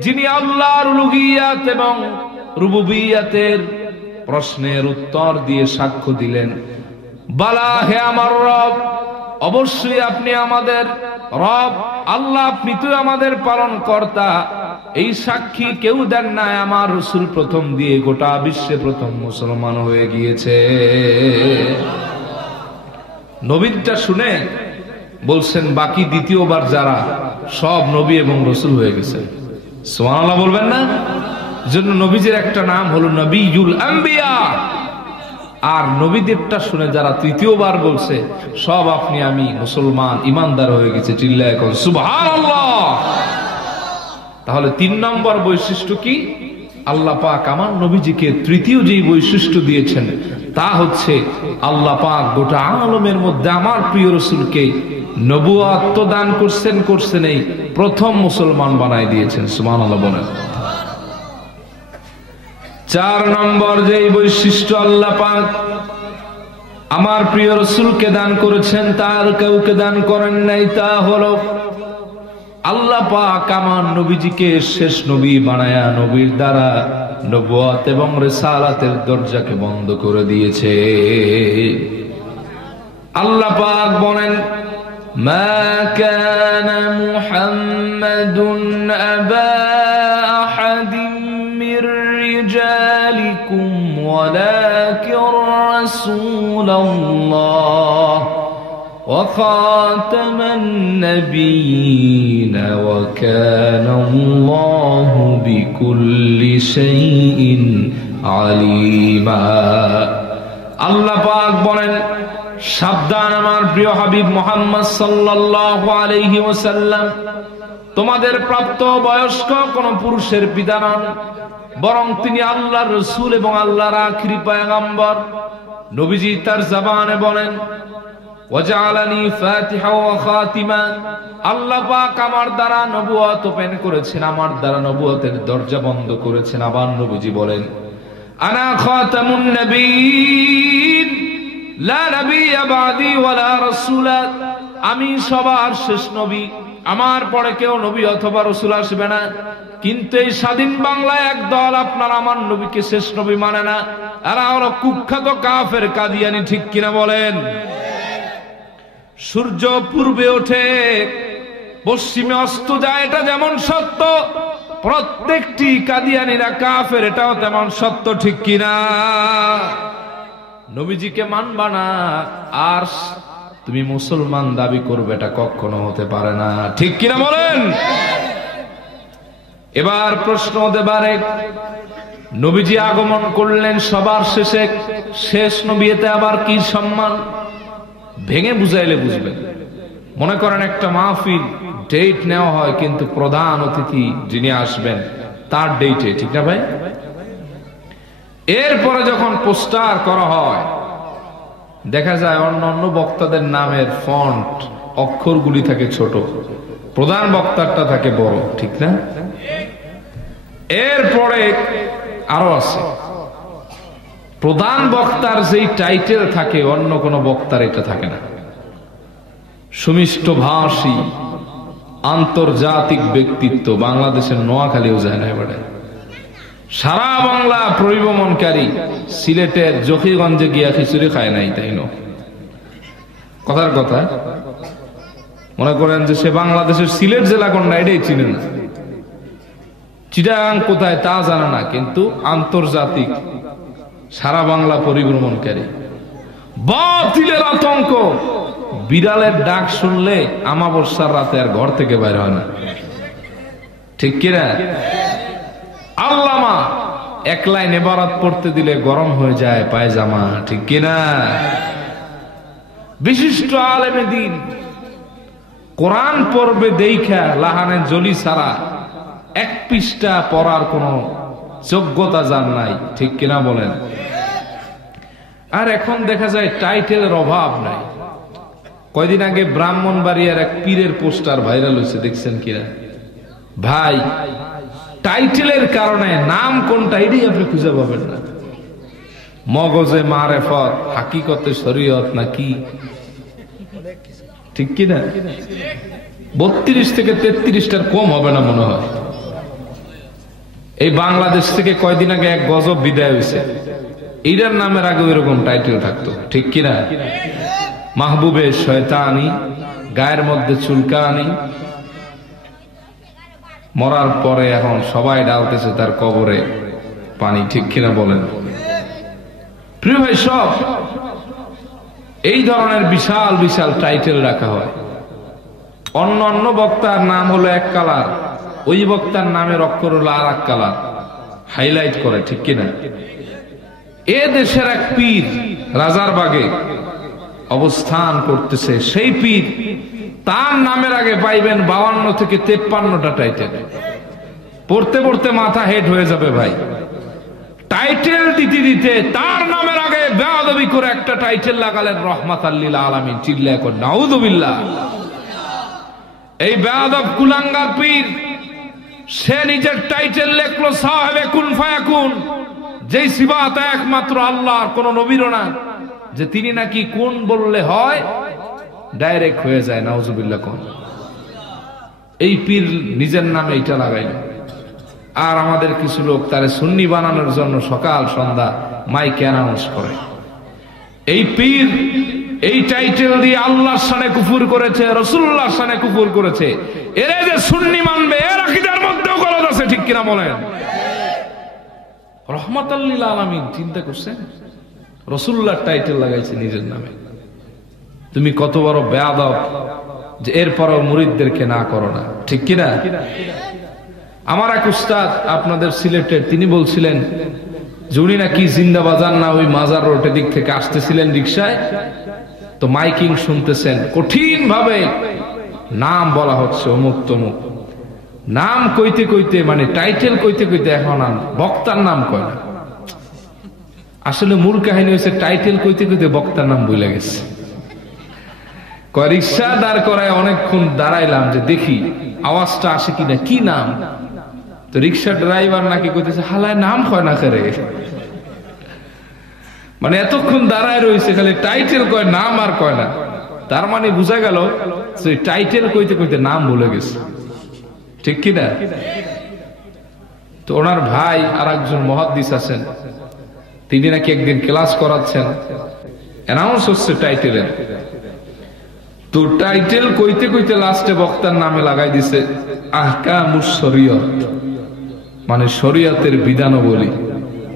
যিনি আল্লাহর উলুহিয়াত এবং রুবুবিয়াতের প্রশ্নের উত্তর দিয়ে সাক্ষ্য দিলেন, বালা হে আমার রব, অবশ্যই আপনি আমাদের রব, আল্লাহ আপনি তো আমাদের পালন কর্তা। এই সাক্ষী কেউ দেন নাই, আমার রাসূল প্রথম দিয়ে গোটা বিশ্বে প্রথম মুসলমান হয়ে গিয়েছে। নবীটা শুনে বলছেন, বাকি দ্বিতীয়বার যারা সব নবী এবং রাসূল হয়ে গেছে। সুবহানাল্লাহ বলবেন না? জন্য নবীজির একটা নাম হলো নবিয়ুল আম্বিয়া। আর নবীদেরটা শুনে যারা তৃতীয়বার বলছে, সব আপনি আমি মুসলমান ইমানদার হয়ে গেছে, চিল্লায় এখন সুবহানাল্লাহ। তাহলে 3 নম্বর বৈশিষ্ট্য কি? আল্লাহ পাক আমার নবীজিকে তৃতীয় যেই বৈশিষ্ট্য দিয়েছেন তা হচ্ছে আল্লাহ পাক গোটা আলমের মধ্যে আমার প্রিয় রাসূলকে নবুয়ত তো দান করছেন এই প্রথম মুসলমান বানাই দিয়েছেন। সুবহানাল্লাহ বলেন। 4 নম্বর যেই বৈশিষ্ট্য আল্লাহ পাক আমার প্রিয় রাসূলকে দান করেছেন তার কাউকে দান করেন নাই, তা হলো আল্লাহ পাক আমার নবীজিকে শেষ নবী বানায়া নবীর দ্বারা নবুয়ত এবং রিসালাতের দরজাকে বন্ধ করে দিয়েছে। আল্লাহ পাক বলেন, মা কানা মুহাম্মাদুন আবা আহাদিন মির রিজালিকুম ওয়ালাকিন রাসূলুল্লাহ وخاتم النبيين وكان الله بكل شيء عليما। আল্লাহ পাক বলেন, সাবধান আমার প্রিয় হাবিব মুহাম্মদ সাল্লাল্লাহু আলাইহি ওয়াসাল্লাম, তোমাদের প্রাপ্ত বয়স্ক কোন পুরুষের পিতা নন, বরং তিনি আল্লাহর রাসূল এবং আল্লাহর আখিরি পয়গম্বর। নবীজি তার জবানে বলেন, ওয়াজআলানি ফাতিহা ওয়া খাতিমা, আল্লাহ পাক আমার দ্বারা নবুয়ত ওপেন করেছেন, আমার দ্বারা নবুয়তের দরজা বন্ধ করেছেন। আবার নবীজি বলেন, আনা খাতামুন নবিয়্যিন লা নাবিয়্যা বাদি ওয়ালা রাসূলা, আমি সবার শেষ নবী, আমার পরে কেউ নবী অথবা রাসূল আসবে না। কিন্তু এই স্বাধীন বাংলায় একদল আপনার আমার নবীকে শেষ নবী মানে না, এরা হলো কুখ্যাত কাফের কাদিয়ানী, ঠিক কিনা বলেন? সূর্য পূর্বে ওঠে পশ্চিমে অস্ত যায়, এটা যেমন সত্য, প্রত্যেকটি কাদিয়ানীরা কাফের, এটাও তেমন সত্য, ঠিক কিনা? নবীজিকে মানবা না আর তুমি মুসলমান দাবি করবে, এটা কখনো হতে পারে না, ঠিক কিনা বলেন? এবার প্রশ্ন হতে পারে, নবীজি আগমন করলেন সবার শেষে, শেষ নবীতে আবার কি সম্মান? ভেঙে বুঝাইলে বুঝবেন। মনে করেন একটা মাহফিল ডেট নেওয়া হয়, কিন্তু প্রধান অতিথি যিনি আসবেন তার ডেটে, ঠিক না ভাই? এরপরে যখন পোস্টার করা হয় দেখা যায় অন্য অন্য বক্তাদের নামের ফন্ট অক্ষরগুলি থাকে ছোট, প্রধান বক্তারটা থাকে বড়, ঠিক না? এরপরে আরো আছে, প্রধান বক্তার যেই টাইটেল থাকে অন্য কোন বক্তার এটা থাকে না। সুমিষ্ট ভাষী আন্তর্জাতিক ব্যক্তিত্ব, বাংলাদেশের নোয়াখালীও যায় না, এবারে সারা বাংলা পরিভ্রমণকারী, সিলেটের জকিগঞ্জে গিয়া খিচুড়ি খায় নাই, তাই না? কথার কথা, মনে করেন যে সে বাংলাদেশের সিলেট জেলা কোনটা এটাই চিনে না, চিটাগাং কোথায় তা জানে না, কিন্তু আন্তর্জাতিক সারা বাংলা পরিভ্রমণকারী। বাতিলের আতঙ্ক, বিড়ালের ডাক শুনলে আমাবস্যার রাতে আর ঘর থেকে বাইর হয় না, ঠিক কিনা? আল্লামা এক লাইন ইবারত পড়তে দিলে গরম হয়ে যায় পায়জামা, ঠিক কিনা? বিশিষ্ট আলেমে দ্বীন কোরআন পড়বে দেখা লাহানে জলি ছাড়া এক পৃষ্ঠা পড়ার কোন যোগ্যতা যার নাই, ঠিক কিনা বলেন? আর এখন দেখা যায় টাইটেলের অভাব নাই। কয়দিন আগে ব্রাহ্মণবাড়িয়ার এক পীরের পোস্টার ভাইরাল হয়েছে, দেখছেন কিনা? ভাই, টাইটেলের কারণে নাম কোনটা এটাই আপনি খুঁজে পাবেন না। মগজে মারেফত, হাকিকতে শরীয়ত নাকি, ঠিক কিনা? 32 থেকে 33টার কম হবে না মনে হয়। এই বাংলাদেশ থেকে কয়দিন আগে এক গজব বিদায় হয়েছে, এটার নামের আগে এরকম টাইটেল থাকতো, ঠিক কিনা? মাহবুবে শয়তানি, গায়ের মধ্যে চুলকানি। মরার পরে এখন সবাই ডালতেছে তার কবরে পানি, ঠিক কিনা বলেন? প্রিয় ভাই, সব এই ধরনের বিশাল বিশাল টাইটেল রাখা হয়। অন্য অন্য বক্তার নাম হলো এক কালার, ওই বক্তার নামের অক্ষর হলো আর এক কালার, হাইলাইট করে, ঠিক কিনা? এ দেশের এক পীর রাজারবাগে অবস্থান করতেছে, সেই পীর তার নামের আগে পাইবেন 52 থেকে 53টা টাইটেল। পড়তে পড়তে মাথা হেড হয়ে যাবে ভাই। টাইটেল দিতে দিতে তার নামের আগে বেয়াদবি করে একটা টাইটেল লাগালেন রহমাতাল লিল আলামিন। চিল্লায় এখন নাউযুবিল্লাহ। এই বেয়াদব কুলাঙ্গার পীর সে নিজের টাইটেল লেখলো সাহেবে কুন ফায়াকুন, যেই সিফাত একমাত্র আল্লাহর, কোন নবীরও না, যে তিনি নাকি কোন বললে হয় ডাইরেক্ট হয়ে যায়। নাউযুবিল্লাহ। কোন এই পীর নিজের নামে এটা লাগাইল। আর আমাদের কিছু লোক তারে সুন্নি বানানোর জন্য সকাল সন্ধ্যা মাইকে অ্যানাউন্স করে। এই পীর এই টাইটেল দিয়ে আল্লাহর শানে কুফর করেছে, রাসূলুল্লাহর শানে কুফর করেছে। এরা যে সুন্নি মানবে এর আকীদার মধ্যেও গলদ আছে, ঠিক কিনা বলেন? রহমাতাল লিল আলামিন, চিন্তা করছেন? রাসূলুল্লাহর টাইটেল লাগাইছে নিজের নামে। তুমি কত বড় বেয়াদব যে এরপরও মুরিদদেরকে না করো না, ঠিক কিনা? আমার এক উস্তাদ আপনাদের সিলেটের, তিনি বলছিলেন যে উনি নাকি জিন্দাবাজার না ওই মাজার রোডের দিক থেকে আসতেছিলেন রিক্সায়, তো মাইকিং শুনতেছেন, কঠিন ভাবে নাম বলা হচ্ছে অমুক তমুক। নাম কইতে কইতে, মানে টাইটেল কইতে কইতে এখন বক্তার নাম কয় না। আসলে মূল কাহিনী হয়েছে টাইটেল কইতে কইতে বক্তার নাম ভুলে গেছে। রিক্সা দাঁড় করায় অনেকক্ষণ দাঁড়াইলাম যে দেখি আওয়াজটা আসে কিনা, কি নাম। তো রিক্সা ড্রাইভার নাকি কইতেছে হালায় নাম কয় না করে, মানে এতক্ষণ দাঁড়ায় রয়েছে খালি টাইটেল কয়, নাম আর কয় না। তার মানে বোঝা গেল যে টাইটেল কইতে কইতে নাম ভুলে গেছে, ঠিক কিনা? তো ওনার ভাই আর একজন মুহাদ্দিস আছেন, তিনি নাকি একদিন ক্লাস করাচ্ছেন, অ্যানাউন্স হচ্ছে টাইটেলের। তো টাইটেল কইতে কইতে লাস্টে বক্তার নামে লাগাই দিছে আহকামুস শরীয়ত, মানে শরীয়তের বিধানাবলী।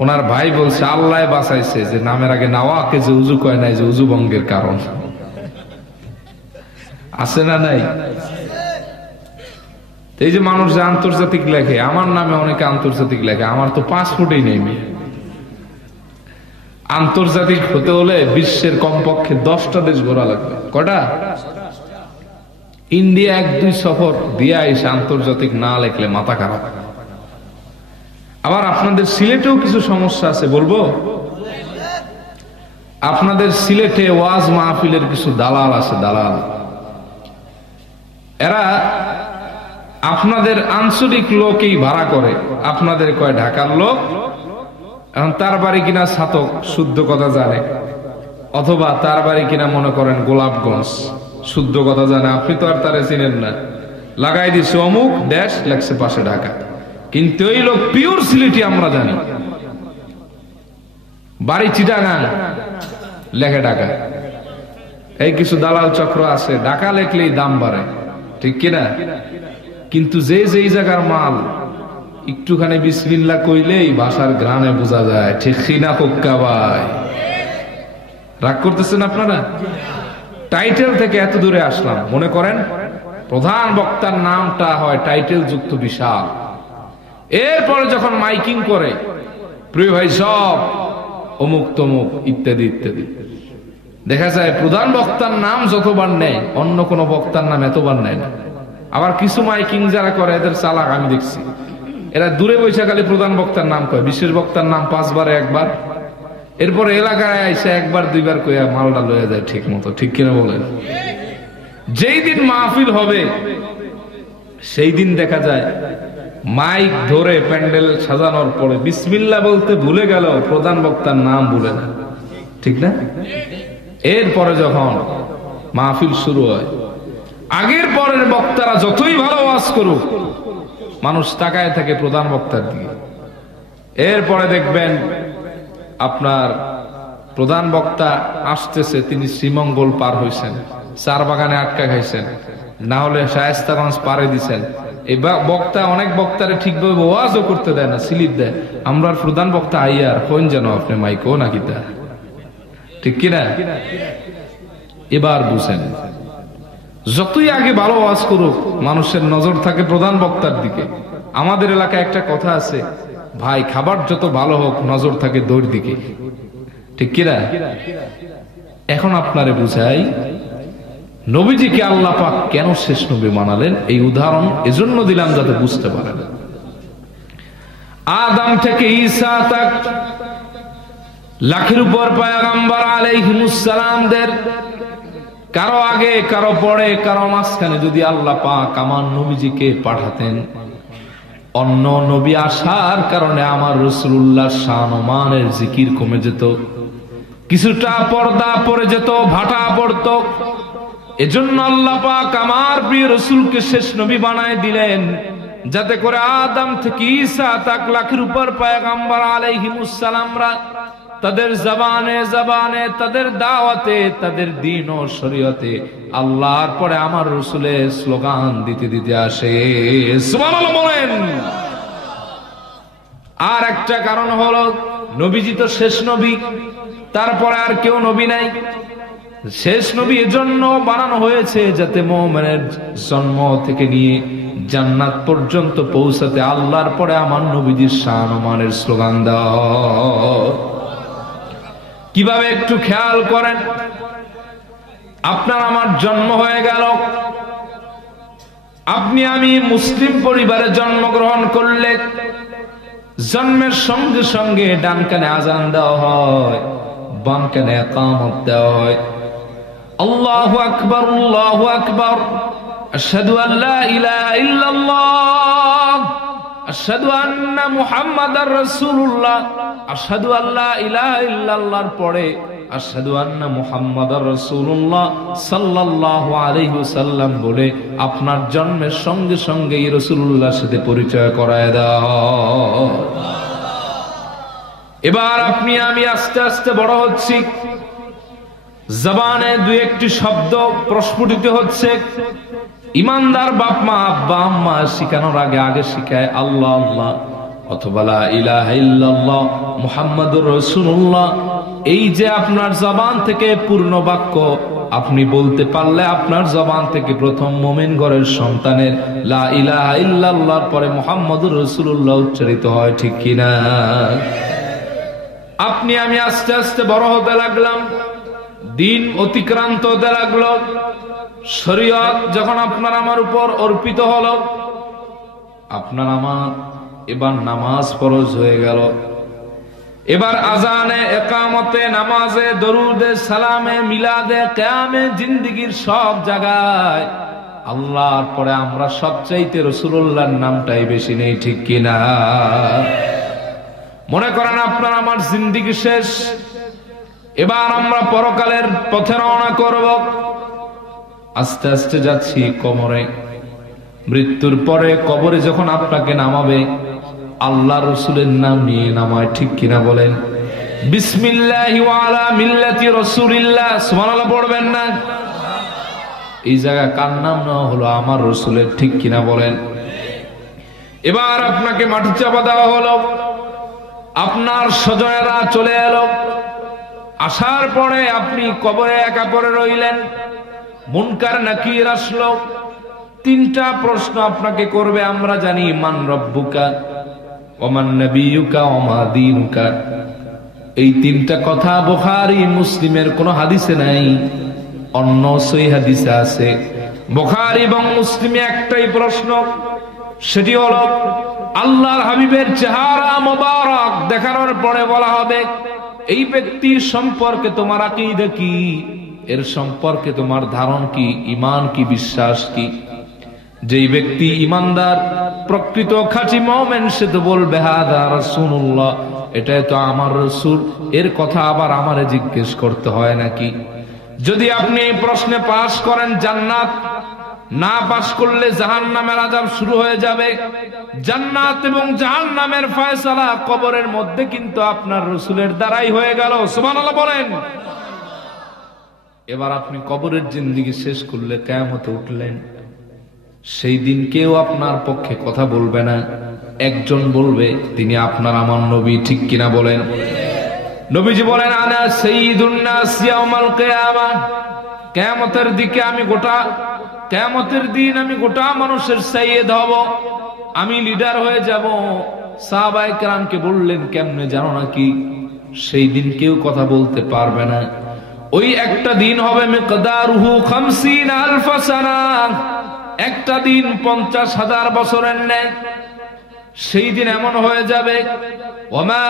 ওনার ভাই বলছে আল্লাহ বাঁচাইছে যে নামের আগে নাওয়াকে যে উজু কয় নাই, যে উজু ভঙ্গের কারণ আছে না নাই? এই যে মানুষ যে আন্তর্জাতিক লেখে, আমার নামে অনেকে আন্তর্জাতিক লেখে, আমার তো পাসপোর্টেই নেই। আন্তর্জাতিক হতে হলে বিশ্বের কমপক্ষে 10টা দেশ ঘোরা লাগবে। কটা? ইন্ডিয়া 1-2 সফর দিয়ে এসে আন্তর্জাতিক না লেখলে মাথা খারাপ। আবার আপনাদের সিলেটেও কিছু সমস্যা আছে, বলবো? আপনাদের সিলেটে ওয়াজ মাহফিলের কিছু দালাল আছে, দালাল। এরা আপনাদের আঞ্চলিক লোকই ভাড়া করে, আপনাদের কয় ঢাকার লোক। এখন তার বাড়ি কিনা ছাতক, শুদ্ধ কথা জানে, অথবা তার বাড়ি কিনা মনে করেন গোলাপগঞ্জ, শুদ্ধ কথা জানে, আপনি তো আর তারে চিনেন না। লাগাই দিছে অমুক দেশ, লেখছে পাশে ঢাকা, কিন্তু এই লোক পিওর সিলেটি আমরা জানি। বাড়ি চিটাগাং, লেখে ঢাকা। এই কিছু দালাল চক্র আছে, ঢাকা লেখলেই দাম বাড়ে, ঠিক কিনা? কিন্তু যে যেই জায়গার মাল একটুখানি বিসমিল্লাহ কইলেই ভাষার গ্রামে বোঝা যায়, ঠিক কিনা কোক্কা ভাই? রাগ করতেছেন আপনারা? টাইটেল থেকে এত দূরে আসলাম, মনে করেন প্রধান বক্তার নামটা হয় টাইটেল যুক্ত বিশাল। এরপরে যখন মাইকিং করে, প্রিয় ভাই সব অমুক তমুক ইত্যাদি ইত্যাদি, দেখা যায় প্রধান বক্তার নাম যতবার নেয় অন্য কোন বক্তার নাম এতবার নেয় না। আবার কিছু মাইকিং যারা করে এদের চালাক আমি দেখছি, এরা দূরে বসে খালি প্রধান বক্তার নাম কয়, বিশেষ বক্তার নাম 5 বারে একবার, এরপর এলাকায় আইসা একবার দুইবার কইয়া মালটা লয়ে যায় ঠিক মতো। ঠিক কিনা বলেন? যেই দিন মাহফিল হবে সেই দিন দেখা যায় মাইক ধরে প্যান্ডেল সাজানোর পরে বিসমিল্লাহ বলতে ভুলে গেল, প্রধান বক্তার নাম ভুলে না। ঠিক না? এরপরে যখন মাহফিল শুরু হয়, আগের পরের বক্তারা যতই ভালো ওয়াজ করুক মানুষ তাকায় থাকে প্রধান বক্তার দিকে। এরপরে দেখবেন আপনার প্রধান বক্তা আসতেছে, তিনি শ্রীমঙ্গল পার হইছেন, চার বাগানে আটকা খাইছেন, না হলে শায়েস্তাগঞ্জ পারে দিছেন। এই বক্তা অনেক বক্তারে ঠিকভাবে ওয়াজও করতে দেয় না, স্লিপ দেয়। আমরা প্রধান বক্তা আইয়ার কোন যেন আপনি মাইকো নাকি তা, ঠিক কিনা? এবার বুঝেন, যতই আগে ভালো ওয়াজ করুক মানুষের নজর থাকে প্রধান বক্তার দিকে। আমাদের এলাকায় একটা কথা আছে, ভাই খাবার যত ভালো হোক নজর থাকে দৌড় দিকে। ঠিক কিনা? এখন আপনারে বুঝাই নবীজিকে আল্লাহ পাক কেন শেষ নবী বানালেন। এই উদাহরণ এজন্য দিলাম যাতে বুঝতে পারেন। আদম থেকে ঈসা তক লাখের উপর পয়গম্বর আলাইহিমুস সালামদের কারো আগে কারো পরে কারো মাঝখানে যদি আল্লাহ পাক আমার নবীজিকে পাঠাতেন, অন্য নবী আসার কারণে আমার রাসূলুল্লাহ শান ও মানের জিকির কমে যেত, কিছুটা পর্দা পড়ে যেত, ভাটা পড়তো। এজন্য আল্লাহ পাক আমার প্রিয় রাসূলকে শেষ নবী বানায় দিলেন, যাতে করে আদম থেকে ঈসা তাক লাখের উপর পয়গম্বর আলাইহিমুস সালামরা তাদের জবানে জবানে, তাদের দাওয়াতে, তাদের দ্বীন ও শরীয়তে আল্লাহর পরে আমার রাসূলের স্লোগান দিতে দিতে আসে। সুবহানাল্লাহ বলেন। আর একটা কারণ হলো নবীজি তো শেষ নবী, তারপরে আর কেউ নবী নাই। শেষ নবী এজন্য বানানো হয়েছে যাতে মুমিনের জন্ম থেকে নিয়ে জান্নাত পর্যন্ত পৌঁছাতে আল্লাহর পরে আমার নবীজির শান ও মানের স্লোগান দাও। কিভাবে একটু খেয়াল করেন, আপনার আমার জন্ম হয়ে গেল, আপনি আমি মুসলিম পরিবারে জন্মগ্রহণ করলে জন্মের সঙ্গে সঙ্গে ডান কানে আজান দেওয়া হয়, বাম কানে ইকামত দেওয়া হয়। আল্লাহু আকবার, আল্লাহু আকবার, আশহাদু আল্লা ইলাহা ইল্লাল্লাহ, আশহাদু আন্না মুহাম্মাদার রাসূলুল্লাহ। আশহাদু আল্লা ইলাহা ইল্লাল্লাহর পরে আশহাদু আন্না মুহাম্মাদার রাসূলুল্লাহ সাল্লাল্লাহু আলাইহি ওয়াসাল্লাম বলে আপনার জন্মের সঙ্গে সঙ্গে এই রাসূলুল্লাহর সাথে পরিচয় করায় দাও। এবার আপনি আমি আস্তে আস্তে বড় হচ্ছি, জবানে দুই একটি শব্দ প্রস্ফুটিত হচ্ছে। ইমানদার বাপ মা আব্বা আম্মা শিখানোর আগে আগে শিখায় আল্লাহ আল্লাহ অথবা লা ইলাহা ইল্লাল্লাহ মুহাম্মাদুর রাসূলুল্লাহ। এই যে আপনার জবান থেকে পূর্ণ বাক্য আপনি বলতে পারলে আপনার জবান থেকে প্রথম মুমিন ঘরের সন্তানের লা ইলাহা ইল্লাল্লাহর পরে মুহাম্মাদুর রাসূলুল্লাহ উচ্চারিত হয়। ঠিক কিনা? আপনি আমি আস্তে আস্তে বড় হতে লাগলাম, দিন অতিক্রান্ত হতে লাগলো, শরীয়ত যখন আপনার আমার উপর অর্পিত হলো, আপনার আমার এবার নামাজ ফরজ হয়ে গেল। এবার আজানে, একামতে, নামাজে, দরুদে, সালামে, মিলাদে, কিয়ামে, জিন্দেগীর সব জায়গায় আল্লাহর পরে আমরা সবচাইতে রাসূলুল্লাহর নামটাই বেশি নেই। ঠিক কিনা? মনে করেন আপনার আমার জিন্দেগি শেষ, এবার আমরা পরকালের পথে রওনা করব। আস্তে আস্তে যাচ্ছি কবরে। মৃত্যুর পরে কবরে যখন আপনাকে নামাবে আল্লাহ রাসূলের নাম নিয়ে নামায়। ঠিক কিনা বলেন? বিসমিল্লাহি ওয়া আলা মিল্লাতি রাসূলিল্লাহ, সুবহানাল্লাহ পড়বেন না? এই জায়গা কার নাম নেওয়া হলো? আমার রাসূলের। ঠিক কিনা বলেন? এবার আপনাকে মাটি চাপা দেওয়া হলো, আপনার স্বজনেরা চলে এলো। আসার পরে আপনি কবরে একা পড়ে রইলেন। মুনকার নাকির আসলো, তিনটা প্রশ্ন আপনাকে করবে। আমরা জানি মান রব্বুকা ওয়া মান নাবিয়ুকা ওয়া মা দীনুকা। এই তিনটা কথা বুখারী মুসলিমের কোন হাদিসে নাই, অন্য সহিহ হাদিসে আছে। বুখারী এবং মুসলিমে একটাই প্রশ্ন, সেটি হলো আল্লাহর হাবিবের চেহারা মোবারক দেখানোর পরে বলা হবে এই ব্যক্তির সম্পর্কে তোমার আকীদা কি, এর সম্পর্কে তোমার ধারণ কি, ঈমান কি, বিশ্বাস কি। যেই ব্যক্তি ঈমানদার, প্রকৃত খাঁটি মুমিন, সে তো বলবে হাদা রাসূলুল্লাহ, এটাই তো আমার রাসূল, এর কথা আবার আমারে জিজ্ঞেস করতে হয় নাকি? যদি আপনি এই প্রশ্নে পাশ করেন জান্নাত, না পাশ করলে জাহান্নামের আযাব শুরু হয়ে যাবে। জান্নাত এবং জাহান্নামের ফয়সালা কবরের মধ্যে কিন্তু আপনার রাসূলের দ্বারাই হয়ে গেল। সুবহানাল্লাহ বলেন। এবার আপনি কবরের জিন্দেগি শেষ করলে কিয়ামতে উঠলেন, সেই দিন কেউ আপনার পক্ষে কথা বলবে না। একজন বলবে, তিনি আপনার আমার নবী, ঠিক কিনা বলেন? নবীজি বলেন আনা সাইয়্যিদুন নাস ইয়াউমাল কিয়ামা, কিয়ামতের দিকে আমি কিয়ামতের দিন আমি গোটা মানুষের সাইয়্যিদ হব, আমি লিডার হয়ে যাব। সাহাবায়ে কেরামকে বললেন কেমনে জানো নাকি? সেই দিন কেউ কথা বলতে পারবে না। ওই একটা দিন হবে মিকদারুহু 50,000 সানা, একটা দিন 50,000 বছরের ন্যায়। সেই দিন এমন হয়ে যাবে ওমা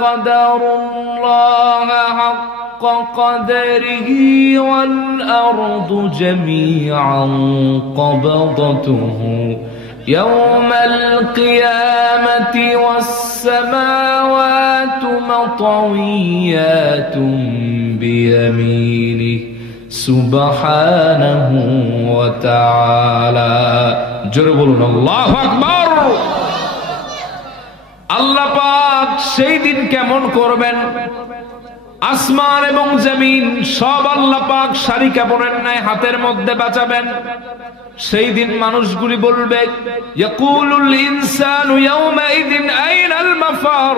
কদারুল্লাহ হাক্কা কদরিহি ওয়াল আরদু জামিআন কবদতুহু ইয়াওমাল কিয়ামাতি ওয়াস সামাওয়াতু মাতাওয়িয়াতুন বিয়ামিনিহি সুবহানাহু ওয়া তাআলা। জোরে বলুন আল্লাহু আকবার। আল্লাহ পাক সেই দিন কেমন করবেন? আসমান এবং জমিন সব আল্লাহ পাক সারি কাপড়ের ন্যায় হাতের মধ্যে বাঁচাবেন। সেই দিন মানুষগুলি বলবে ইয়াকুলুল ইনসানু ইয়াউমাইদিন আইনাল মাফার,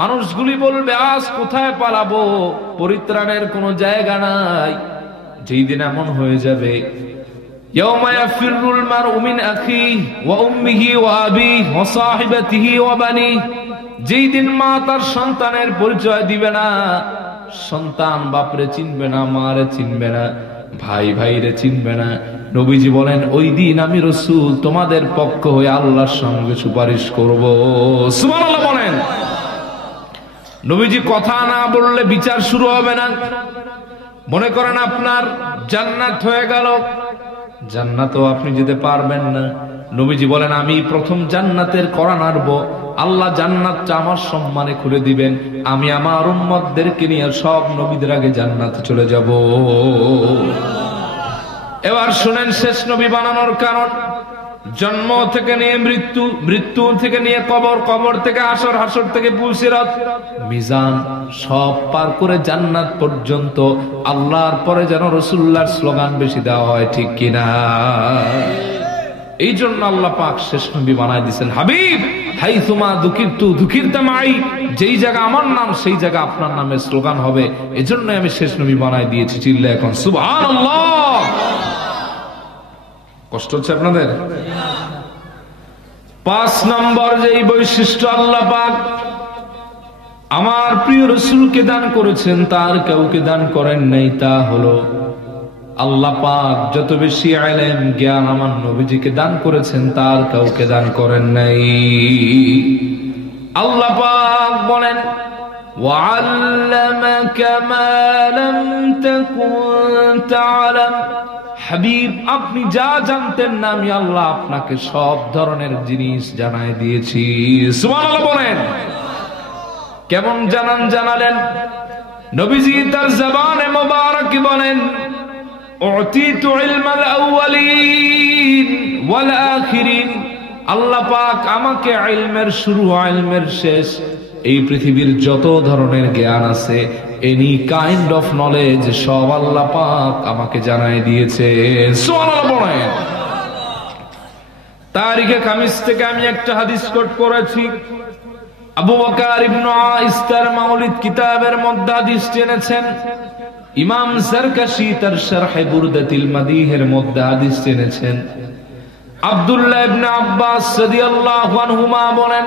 মানুষগুলি বলবে আজ কোথায় পালাবো, পরিত্রাণের কোনো জায়গা নাই। যেই দিন এমন হয়ে যাবে ইয়াউমা ইয়াফিরুল মারউ মিন আখিহি ওয়া উম্মিহি ওয়া আবিহি ওয়া সাহিবাতিহি ওয়া বানিহি, যেই দিন মা তার সন্তানের পরিচয় দিবে না, সন্তান বাপরে চিনবে না, মারে চিনবে না, ভাই ভাইরে চিনবে না। নবীজি বলেন ওই দিন আমি রাসূল তোমাদের পক্ষ হয়ে আল্লাহর সঙ্গে সুপারিশ করব। সুবহানাল্লাহ বলেন। নবীজি কথা না বললে বিচার শুরু হবে না। মনে করেন আপনার জান্নাত হয়ে গেল, জান্নাতও আপনি যেতে পারবেন না। নবীজি বলেন আমি প্রথম জান্নাতের কড়া নাড়ব, আল্লাহ জান্নাতটা আমার সম্মানে খুলে দিবেন, আমি আমার উম্মতদেরকে নিয়ে সব নবীদের আগে জান্নাতে চলে যাব। এবার শুনেন শেষ নবী বানানোর কারণ। জন্ম থেকে নিয়ে মৃত্যু, মৃত্যু থেকে নিয়ে কবর, কবর থেকে হাসর, হাসর থেকে পুলসিরাত, মিজান সব পার করে জান্নাত পর্যন্ত আল্লাহর পরে যেন রাসূলুল্লাহর স্লোগান বেশি দেওয়া হয়, ঠিক কিনা? এই জন্য আল্লাহ পাক শেষ নবী বানায় দিয়েছেন হাবিব হাইসুমা দুকিরতু দুকিরতা মাই, যেই জায়গা আমার নাম সেই জায়গা আপনার নামের স্লোগান হবে। এজন্য আমি শেষ নবী বানায় দিয়েছি। চিল্লা এখন সুবহানাল্লাহ। কষ্ট হচ্ছে আপনাদের? 5 নম্বর যেই বৈশিষ্ট্য আল্লাহ পাক আমার প্রিয় রাসূলকে দান করেছেন, তার কাউকে দান করেন নাই, তা হলো আল্লাহ পাক যত বেশি ইলম জ্ঞান আমার নবীজিকে দান করেছেন, তার কাউকে দান করেন নাই। আল্লাহ পাক বলেন ওয়া'আল্লামাকা মা লাম তাকুন তা'লাম, হাবিব আপনি যা জানতেন না আমি আল্লাহ আপনাকে সব ধরনের জিনিস জানায় দিয়েছি। সুবহানাল্লাহ বলেন। কেমন জানালেন? নবীজি তার জবানে মোবারক বলেন উতিতু ইলমাল আউয়ালিন ওয়াল আখিরিন, আল্লাহ পাক আমাকে ইলমের শুরু, ইলমের শেষ, এই পৃথিবীর যত ধরনের জ্ঞান আছে, এনি কাইন্ড অফ নলেজ সব আল্লাহ পাক আমাকে জানায় দিয়েছে। সুবহানাল্লাহ বলেন। তারিখে খামিস থেকে আমি একটা হাদিস কোট করেছি। আবু বকর ইবনে আইস তার মাউলিদ কিতাবের মধ্যে হাদিস এনেছেন। ইমাম জারকাশি তার শারহে বুরদাতিল মাদিহের মধ্যে হাদিস এনেছেন। আব্দুল্লাহ ইবনে আব্বাস রাদিয়াল্লাহু আনহুমা বলেন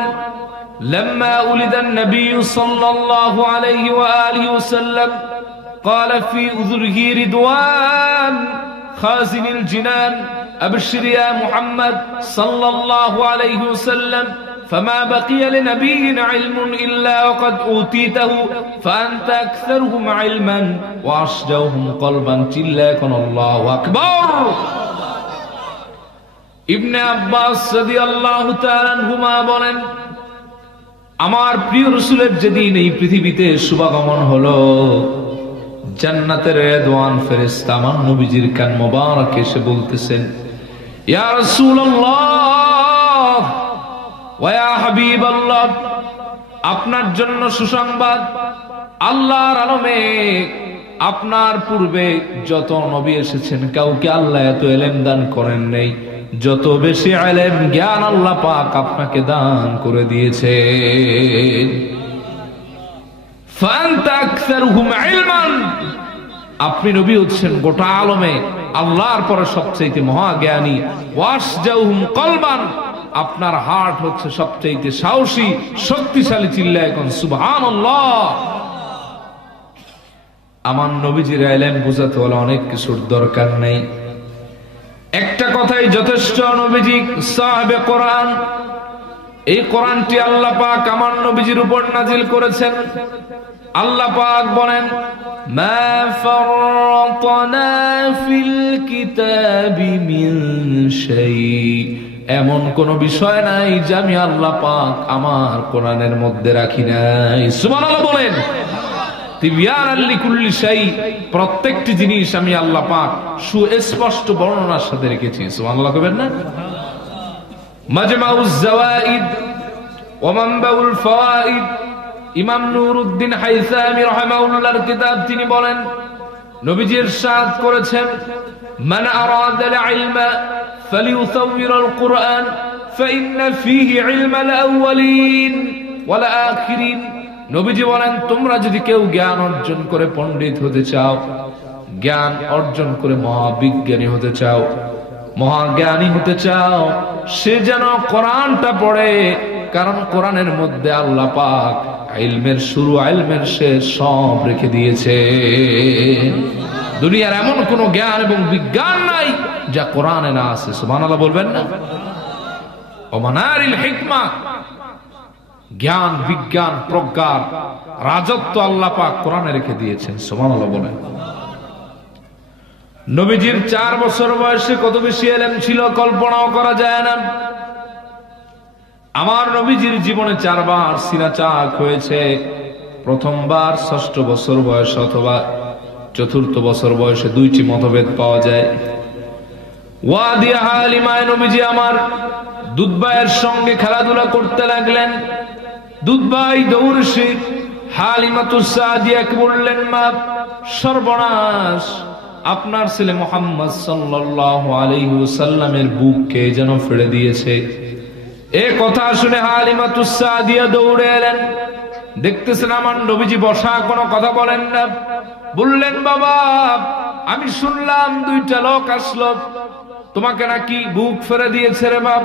لما ولد النبي صلى الله عليه وآله وسلم قال في أذنه رضوان خازن الجنان أبشر يا محمد صلى الله عليه وسلم فما بقي لنبي علم إلا وقد أوتيته فأنت أكثرهم علما وأشجعهم قلبا تلاكن الله أكبر ابن عباس رضي الله تعالى عنهما বলেন আমার প্রিয় রাসূলের যেদিন এই পৃথিবীতে শুভাগমন হলো জান্নাতের রেদওয়ান ফেরেশতা আমার নবীজির কান মোবারক এসে বলতেছেন ইয়া রাসূলুল্লাহ ওয়া ইয়া হাবিবাল্লাহ আপনার জন্য সুসংবাদ আল্লাহর আলমে আপনার পূর্বে যত নবী এসেছেন কাউকে আল্লাহ এত ইলম দান করেন নাই যত বেশি ইলম জ্ঞান আল্লাহ পাক আপনাকে দান করে দিয়েছেন ফান্তা আকসারুহুম ইলমান আপনি নবী হচ্ছেন গোটা আলমে আল্লাহর পরে সবচেয়ে মহাজ্ঞানী ওয়াসজাউহুম কলবান আপনার হার্ট হচ্ছে সবচেয়ে সাহসী শক্তিশালী চিল্লায় এখন সুবহানাল্লাহ আমার নবীজির ইলম বুঝাতে হলে অনেক কিছুর দরকার নেই একটা কথাই যথেষ্ট নবীজি সাহাবে কোরআন এই কোরআনটি আল্লাহ পাক আমার নবীজির উপর নাজিল করেছেন আল্লাহ পাক বলেন মা ফাররাতনা ফিল কিতাবি মিন শাই এমন কোন বিষয় নাই যা আমি আল্লাহ পাক আমার কোরআনের মধ্যে রাখি নাই সুবহানাল্লাহ বলেন তিবিয়ানাল লিকুল্লি শাই প্রত্যেকটি জিনিস আমি আল্লাহ পাক সুস্পষ্ট বর্ণনার সাথে রেখেছি সুবহানাল্লাহ কইবেন না মাজমাউজ জাওয়াইদ ওয়া মানবাউল ফাওয়াইদ ইমাম নুরউদ্দিন হাইসামি রাহিমাহুল্লাহর কিতাব তিনি বলেন নবীজি ইরশাদ করেছেন মান আরাদাল ইলমা ফালিউসাওয়িরুল কুরআন ফাইন্না ফীহি ইলমাল আউওয়ালিন ওয়াল আখিরিন নবীজি বলেন তোমরা যদি কেউ জ্ঞান অর্জন করে পণ্ডিত হতে চাও জ্ঞান অর্জন করে মহাবিজ্ঞানী হতে চাও মহাজ্ঞানী হতে চাও সে যেন কোরআনটা পড়ে কারণ কোরআনের মধ্যে আল্লাহ পাক ইলমের শুরু ইলমের শেষ সব রেখে দিয়েছে দুনিয়ার এমন কোন জ্ঞান এবং বিজ্ঞান নাই যা কোরআনে না আছে সুবহানাল্লাহ বলবেন না ও মানারিল হিকমা জ্ঞান বিজ্ঞান প্রজ্ঞার রাজত্ব আল্লাহ পাক কোরআনে রেখে দিয়েছেন সুবহানাল্লাহ বলেন নবীজির 4 বছর বয়সে কত বেশি ইলম ছিল কল্পনাও করা যায় না আমার নবীজির জীবনে 4 বার সিনাচাক হয়েছে প্রথমবার 6ষ্ঠ বছর বয়স অথবা 4র্থ বছর বয়সে 2টি মতভেদ পাওয়া যায় ওয়াদি হালিমায় নবীজি আমার দুধবাইয়ের সঙ্গে খেলাধুলা করতে লাগলেন দুধবাই দৌড়ে হালিমাতুস সাদিয়াকে বললেন মা সর্বনাশ আপনার ছেলে মুহাম্মদ সাল্লাল্লাহু আলাইহি ওয়াসাল্লামের বুককে যেন ফেড়ে দিয়েছে এই কথা শুনে হালিমাতুস সাদিয়া দৌড়ে এলেন দেখতেছেন আমার নবীজি বসা কোনো কথা বলেন না বললেন বাবা আমি শুনলাম 2টা লোক আসলো তোমাকে নাকি বুক ফেড়ে দিয়েছে রে বাপ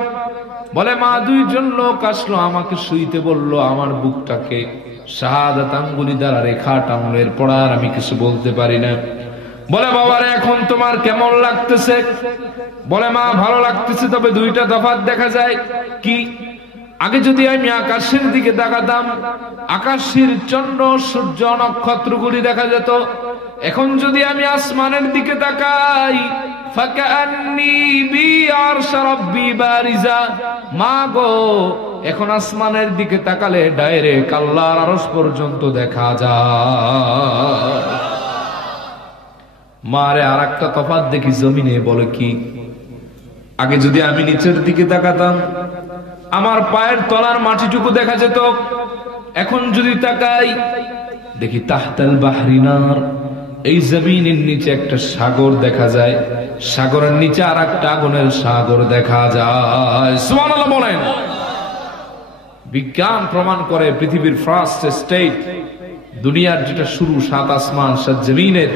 বলে মা 2 জন লোক আসলো আমাকে শুইতে বললো আমার বুকটাকে শাহাদাত আঙ্গুলি দ্বারা রেখা টানলো এরপর আর আমি কিছু বলতে পারি না বলে বাবারে এখন তোমার কেমন লাগতেছে বলে মা ভালো লাগতেছে তবে 2টা তফাৎ দেখা যায় কি আগে যদি আমি আকাশের দিকে তাকাতাম আকাশের চন্দ্র সূর্য নক্ষত্রগুলি দেখা যেত এখন যদি আমি আসমানের দিকে তাকাই ফাকান্নি বি আরশ রাব্বি বারিজা মা গো এখন আসমানের দিকে তাকালে ডাইরেক্ট আল্লাহর আরশ পর্যন্ত দেখা যায় মারে আরেকটা তফাৎ দেখি জমিনে বলে কি আগে যদি আমি নিচের দিকে তাকাতাম আমার পায়ের তলার মাটিটুকু দেখা যেত এখন যদি তাকাই দেখি তাহতাল বাহরিনার এই জমিনের নিচে একটা সাগর দেখা যায় সাগরের নিচে আরেকটা আগুনের সাগর দেখা যায় সুবহানাল্লাহ বলেন বিজ্ঞান প্রমাণ করে পৃথিবীর ফার্স্ট স্টেট দুনিয়ার যেটা শুরু 7 আসমান 7 জমিনের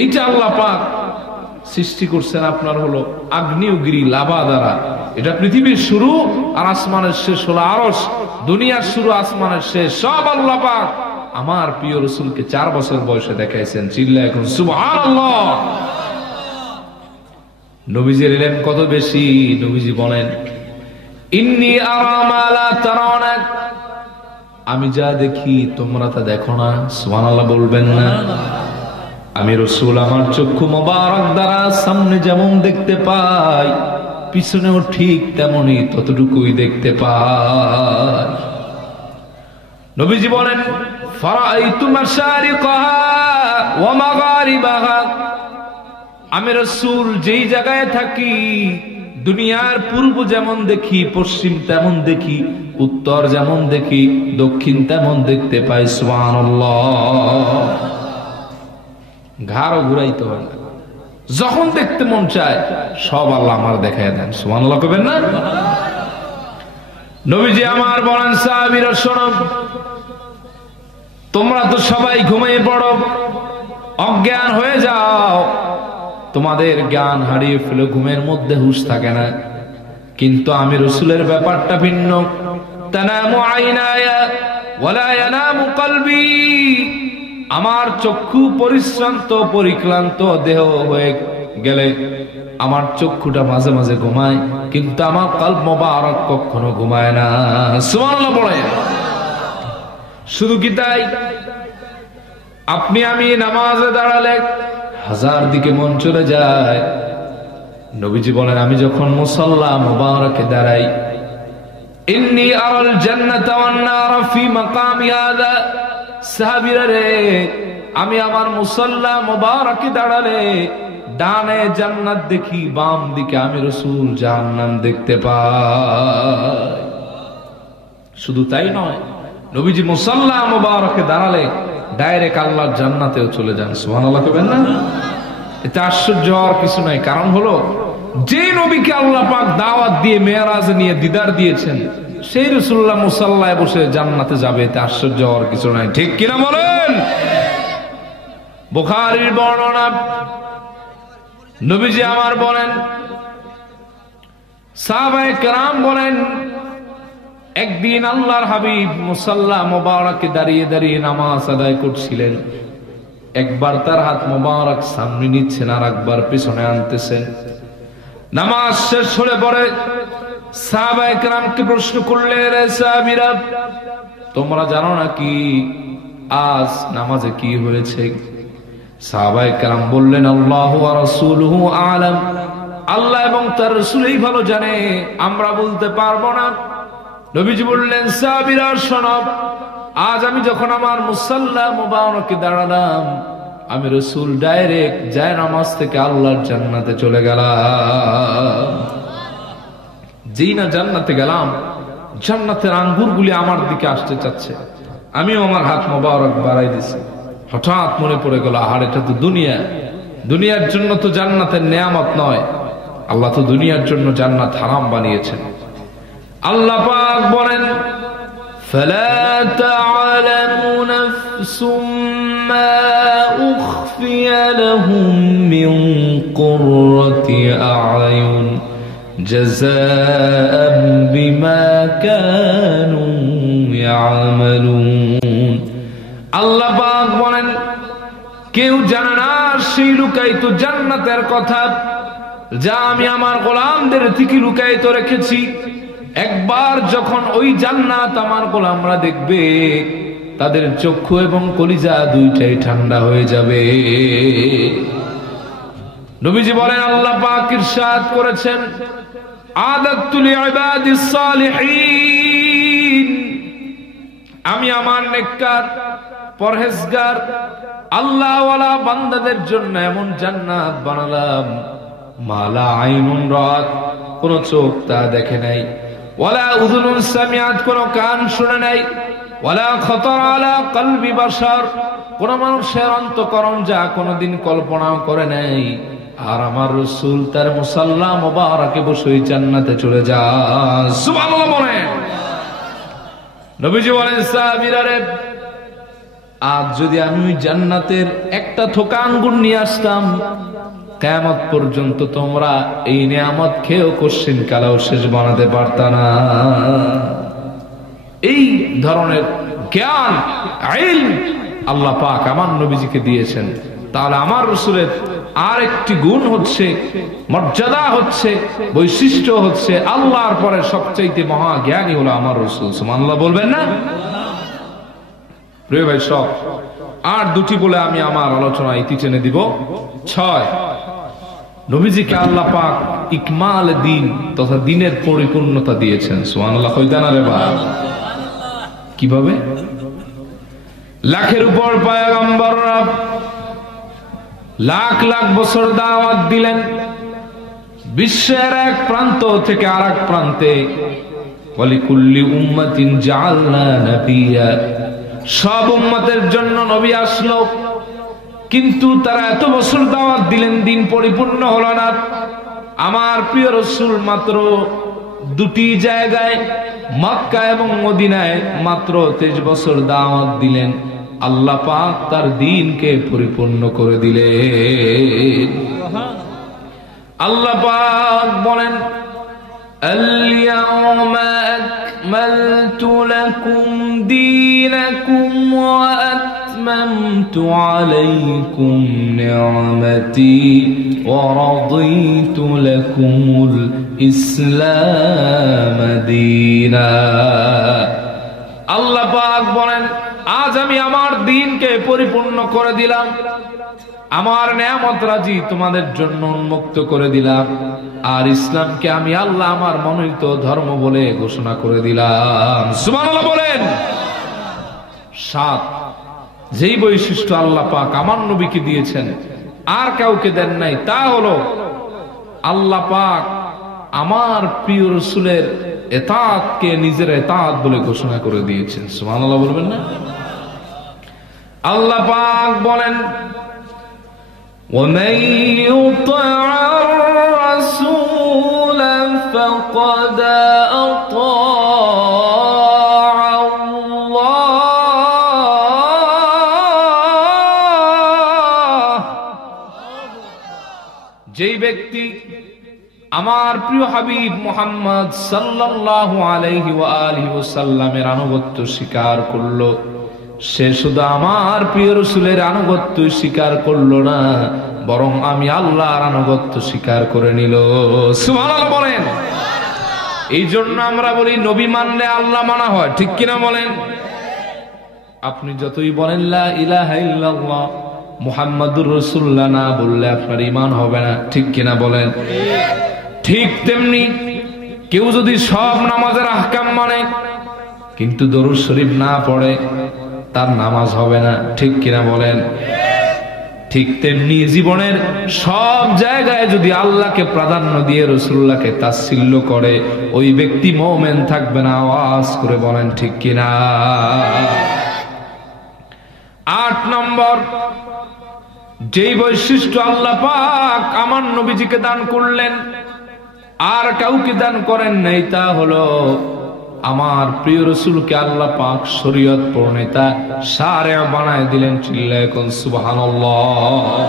এইটা আল্লাহ পাক সৃষ্টি করছেন আপনার হলো আগ্নেয়গিরি লাভা দ্বারা। এটা পৃথিবীর শুরু আর আসমানের শেষ হলো আরশ। দুনিয়ার শুরু আসমানের শেষ, সব আল্লাহ পাক আমার প্রিয় রাসূলকে 4 বছর বয়সে দেখাইছেন। চিল্লায় এখন সুবহানাল্লাহ। নবীজির ইলম কত বেশি। নবীজি বলেন ইন্নী আরা মা লা তারাউনা, আমি যা দেখি তোমরা তা দেখো না। সুবহানাল্লাহ বলবেন না? আমি রাসূল আমার চক্ষু মোবারক দ্বারা সামনে যেমন দেখতে পাই, পিছনেও ঠিক তেমনই ততটুকুই দেখতে পাই। নবীজি বলেন ফারাআইতু মাশারিকাহা ওয়া মাগারিবাহা, আমি রাসূল যেই জায়গায় থাকি দুনিয়ার পূর্ব যেমন দেখি, পশ্চিম তেমন দেখি, উত্তর যেমন দেখি, দক্ষিণ তেমন দেখতে পাই। সুবহানাল্লাহ। ঘাড়ও ঘুরাইতে হয় না, যখন দেখতে মন চায় সব আল্লাহ আমার দেখায় দেন। সুবহানাল্লাহ কইবেন না? নবীজি আমার বলেন সাহাবীরা শোনো, তোমরা তো সবাই ঘুমিয়ে পড়ো, অজ্ঞান হয়ে যাও, তোমাদের জ্ঞান হারিয়ে ফেলে, ঘুমের মধ্যে হুঁশ থাকে না। কিন্তু আমি রাসূলের ব্যাপারটা ভিন্ন। তানামু আইনায়া ওয়ালা ইয়ানামু কলবি, আমার চক্ষু পরিশ্রান্ত পরিক্লান্ত দেহ হয়ে গেলে আমার চক্ষুটা মাঝে মাঝে ঘুমায়, কিন্তু আমার কলব মোবারক কখনো ঘুমায় না। সুবহানাল্লাহ বলে। শুধু কি তাই, আপনি আমি নামাজে দাঁড়ালে হাজার দিকে মন চলে যায়। নবীজি বলেন আমি যখন মুসাল্লা মুবারকে দাঁড়াই, ইন্নী আরাল জান্নাতা ওয়ান নার ফি মাকামি হাযা, সাহাবীরা রে, আমি আমার মুসাল্লা মুবারকে দাঁড়ালে ডানে জান্নাত দেখি, বাম দিকে আমি রাসূল জাহান্নাম দেখতে পাই। শুধু তাই নয়, নবীজি মুসাল্লা মুবারকে দাঁড়ালে ডাইরেক্ট আল্লাহর জান্নাতেও চলে যান। সুবহানাল্লাহ কইবেন না? এতে আশ্চর্য হওয়ার কিছু নাই। কারণ হলো যে নবীকে আল্লাহ পাক দাওয়াত দিয়ে মেরাজে নিয়ে দিদার দিয়েছেন, সেই রাসূলুল্লাহ মুসাল্লায় বসে জান্নাতে যাবে, এতে আশ্চর্য হওয়ার কিছু নাই। ঠিক কিনা বলেন? বুখারীর বর্ণনা, নবীজি আমার বলেন, সাহাবায়ে কেরাম বলেন, একদিন আল্লাহর হাবিব মুসাল্লা মোবারকে দাঁড়িয়ে দাঁড়িয়ে নামাজ আদায় করছিলেন। একবার তার হাত মোবারক সামনে নিচ্ছেন, আর একবার পিছনে আনতেছেন। নামাজ শেষ হলে পরে সাহাবায়ে কেরামকে প্রশ্ন করলেন, রে সাহাবীরা, তোমরা জানো নাকি আজ নামাজে কি হয়েছে? সাহাবায়ে কেরাম বললেন, আল্লাহু ওয়া রাসূলুহু আ'লাম, আল্লাহ এবং তার রাসূলই ভালো জানে, আমরা বলতে পারবো না। নবীজি বললেন, সাহাবীরা শোনো, আজ আমি যখন আমার মুসাল্লা মুবারকে দাঁড়ালাম, আমি রাসূল ডাইরেক্ট যায় নামাজ থেকে আল্লাহর জান্নাতে চলে গেলাম। যেই না জান্নাতে গেলাম, জান্নাতের আঙ্গুরগুলি আমার দিকে আসতে চাচ্ছে, আমিও আমার হাত মোবারক বাড়াই দিছি। হঠাৎ মনে পড়ে গেল, আহার এটা তো দুনিয়া, দুনিয়ার জন্য তো জান্নাতের নেয়ামত নয়, আল্লাহ তো দুনিয়ার জন্য জান্নাত হারাম বানিয়েছেন। আল্লাহ পাক বলেন, ফালা তা'লামু নাফসুম মা উখফিয়া লাহুম মিন কুররাতি আ'য়ুন জাযাআন বিমা কানু ইয়া'মালুন। আল্লাহ পাক বলেন, কেউ জানে না সেই লুকায়িত জান্নাতের কথা যা আমি আমার গোলামদের থেকে লুকায়িত রেখেছি। একবার যখন ওই জান্নাত আমার গোলামরা দেখবে, তাদের চক্ষু এবং কলিজা দুইটাই ঠান্ডা হয়ে যাবে। নবীজি বলেন, আল্লাহ পাক ইরশাদ করেছেন, আদাতু লিইবাদিস সালিহিন, আমি আমার নেককার পরহেজগার আল্লাহওয়ালা বান্দাদের জন্য এমন জান্নাত বানালাম, মালা আইনুন রাত, কোন চোখ তা দেখে নাই, ওয়ালা উযুনুন সামিআত, কোন কান শুনে নাই, ওয়ালা খাতারা আলা কলবি বাশার, কোন মানুষের অন্তঃকরণ যা কোনদিন কল্পনাও করে নাই। আর আমার রাসূল তার মুসাল্লা মুবারকে বসে জান্নাতে চলে যান। সুবহানাল্লাহ বলেন। নবীজি বলেন, সাহাবীরা রে, আজ যদি আমি ওই জান্নাতের একটা থোকা আঙ্গুর নিয়ে আসতাম, কিয়ামত পর্যন্ত তোমরা এই নিয়ামত খেয়েও কোশ্চিন কালেও শেষ বানাতে পারতা না। এই ধরনের জ্ঞান ইলম আল্লাহ পাক আমার নবীজিকে দিয়েছেন। তাহলে আমার রাসূলের আর একটি গুণ হচ্ছে, মর্যাদা হচ্ছে, বৈশিষ্ট্য হচ্ছে, আল্লাহর পরে সবচাইতে মহা জ্ঞানী হলো আমার রাসূল। সুবহানাল্লাহ বলবেন না? প্রিয় ভাই সব, আর দুটি বলে আমি আমার আলোচনা ইতি টেনে দিব। 6, নবীজিকে আল্লাহ পাক ইকমাল দ্বীন তথা দ্বীনের পরিপূর্ণতা দিয়েছেন। সুবহানাল্লাহ কইতা না রে ভাই? কিভাবে? লাখের উপর পয়গম্বররা লাখ লাখ বছর দাওয়াত দিলেন, বিশ্বের এক প্রান্ত থেকে আরেক প্রান্তে। ওয়ালিকুল্লি উম্মাতিন জাআলনা নাবিয়্যা, সব উম্মতের জন্য নবী আসলো, কিন্তু তারা এত বছর দাওয়াত দিলেন, দিন পরিপূর্ণ হলো না। আমার প্রিয় রাসূল মাত্র দুটি জায়গায়, মক্কা এবং মদিনায় মাত্র 23 বছর দাওয়াত দিলেন, আল্লাহ পাক তার দ্বীনকে পরিপূর্ণ করে দিলেন। আল্লাহ পাক বলেন, আল-ইয়াওমা আকমালতু লাকুম দীনাকুম ওয়া আতমামতু আলাইকুম নি'মাতি ওয়া রাদিতু লাকুমুল ইসলাম দীনা। আল্লাহ পাক বলেন, আজ আমি আমার দ্বীনকে পরিপূর্ণ করে দিলাম, আমার নিয়ামত রাজি তোমাদের জন্য উন্মুক্ত করে দিলাম, আর ইসলামকে আমি আল্লাহ আমার মনোনীত ধর্ম বলে ঘোষণা করে দিলাম। সুবহানাল্লাহ বলেন। 7, যেই বৈশিষ্ট্য আল্লাহ পাক আমার নবীকে দিয়েছেন আর কাউকে দেন নাই, তা হলো আল্লাহ পাক আমার প্রিয় রাসূলের ইতাআতকে নিজের ইতাআত বলে ঘোষণা করে দিয়েছেন। সুবহানাল্লাহ বলবেন না? আল্লাহ পাক বলেন, وَمَن يُطِعِ الرَّسُولَ فَقَدْ أَطَاعَ اللَّهَ। যেই ব্যক্তি আমার প্রিয় হাবিব মুহাম্মদ সাল্লাল্লাহু আলাইহি ওয়া আলিহি ওয়াসাল্লামের আনুগত্য স্বীকার করলো, সে শুধু আমার প্রিয় রাসূলের আনুগত্য স্বীকার করলো না, বরং আমি আল্লাহর আনুগত্য স্বীকার করে নিল। সুবহানাল্লাহ বলেন। এই জন্য আমরা বলি নবী মানলে আল্লাহ মানা হয়, ঠিক কিনা বলেন? আপনি যতই বলেন লা ইলাহা ইল্লাল্লাহ মুহাম্মাদুর রাসূলুল্লাহ না বললে আপনার ঈমান হবে না, ঠিক কিনা বলেন? ঠিক তেমনি কেউ যদি সব নামাজের আহকাম মানে কিন্তু দরুদ শরীফ না পড়ে, তার নামাজ হবে না, ঠিক কিনা বলেন? ঠিক তেমনি জীবনের সব জায়গায় যদি আল্লাহকে প্রাধান্য দিয়ে রাসূলুল্লাহকে তাচ্ছিল্য করে, ওই ব্যক্তি মুমিন থাকবে না। আওয়াজ করে বলেন ঠিক কিনা? 8 নম্বর, যেই বৈশিষ্ট্য আল্লাহ পাক আমার নবীজিকে দান করলেন আর কাউকে দান করেন নাই, তা হলো আমার প্রিয় রাসূলকে আল্লাহ পাক শরীয়ত প্রণেতা শারে বানায় দিলেন। চিল্লায় কোন সুবহানাল্লাহ।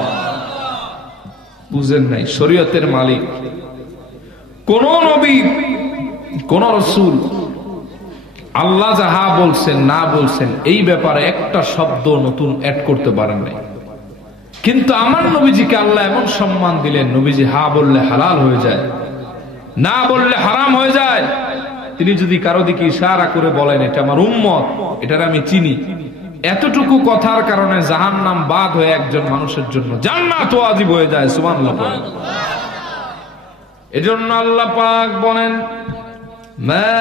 বুঝেন নাই? শরীয়তের মালিক কোন নবী, কোন রাসূল আল্লাহ যাহা বলছেন না বলছেন এই ব্যাপারে একটা শব্দ নতুন অ্যাড করতে পারেন নাই। কিন্তু আমার নবীজিকে আল্লাহ এমন সম্মান দিলেন, নবীজি হা বললে হালাল হয়ে যায়, না বললে হারাম হয়ে যায়। তিনি যদি কারো দিকে ইশারা করে বলেন এটা আমার উম্মত, এটার আমি চিনি, এতটুকু কথার কারণে জাহান্নাম বাদ হয়ে একজন মানুষের জন্য জান্নাত ওয়াজিব হয়ে যায়। সুবহানাল্লাহ। এজন্য আল্লাহ পাক বলেন, মা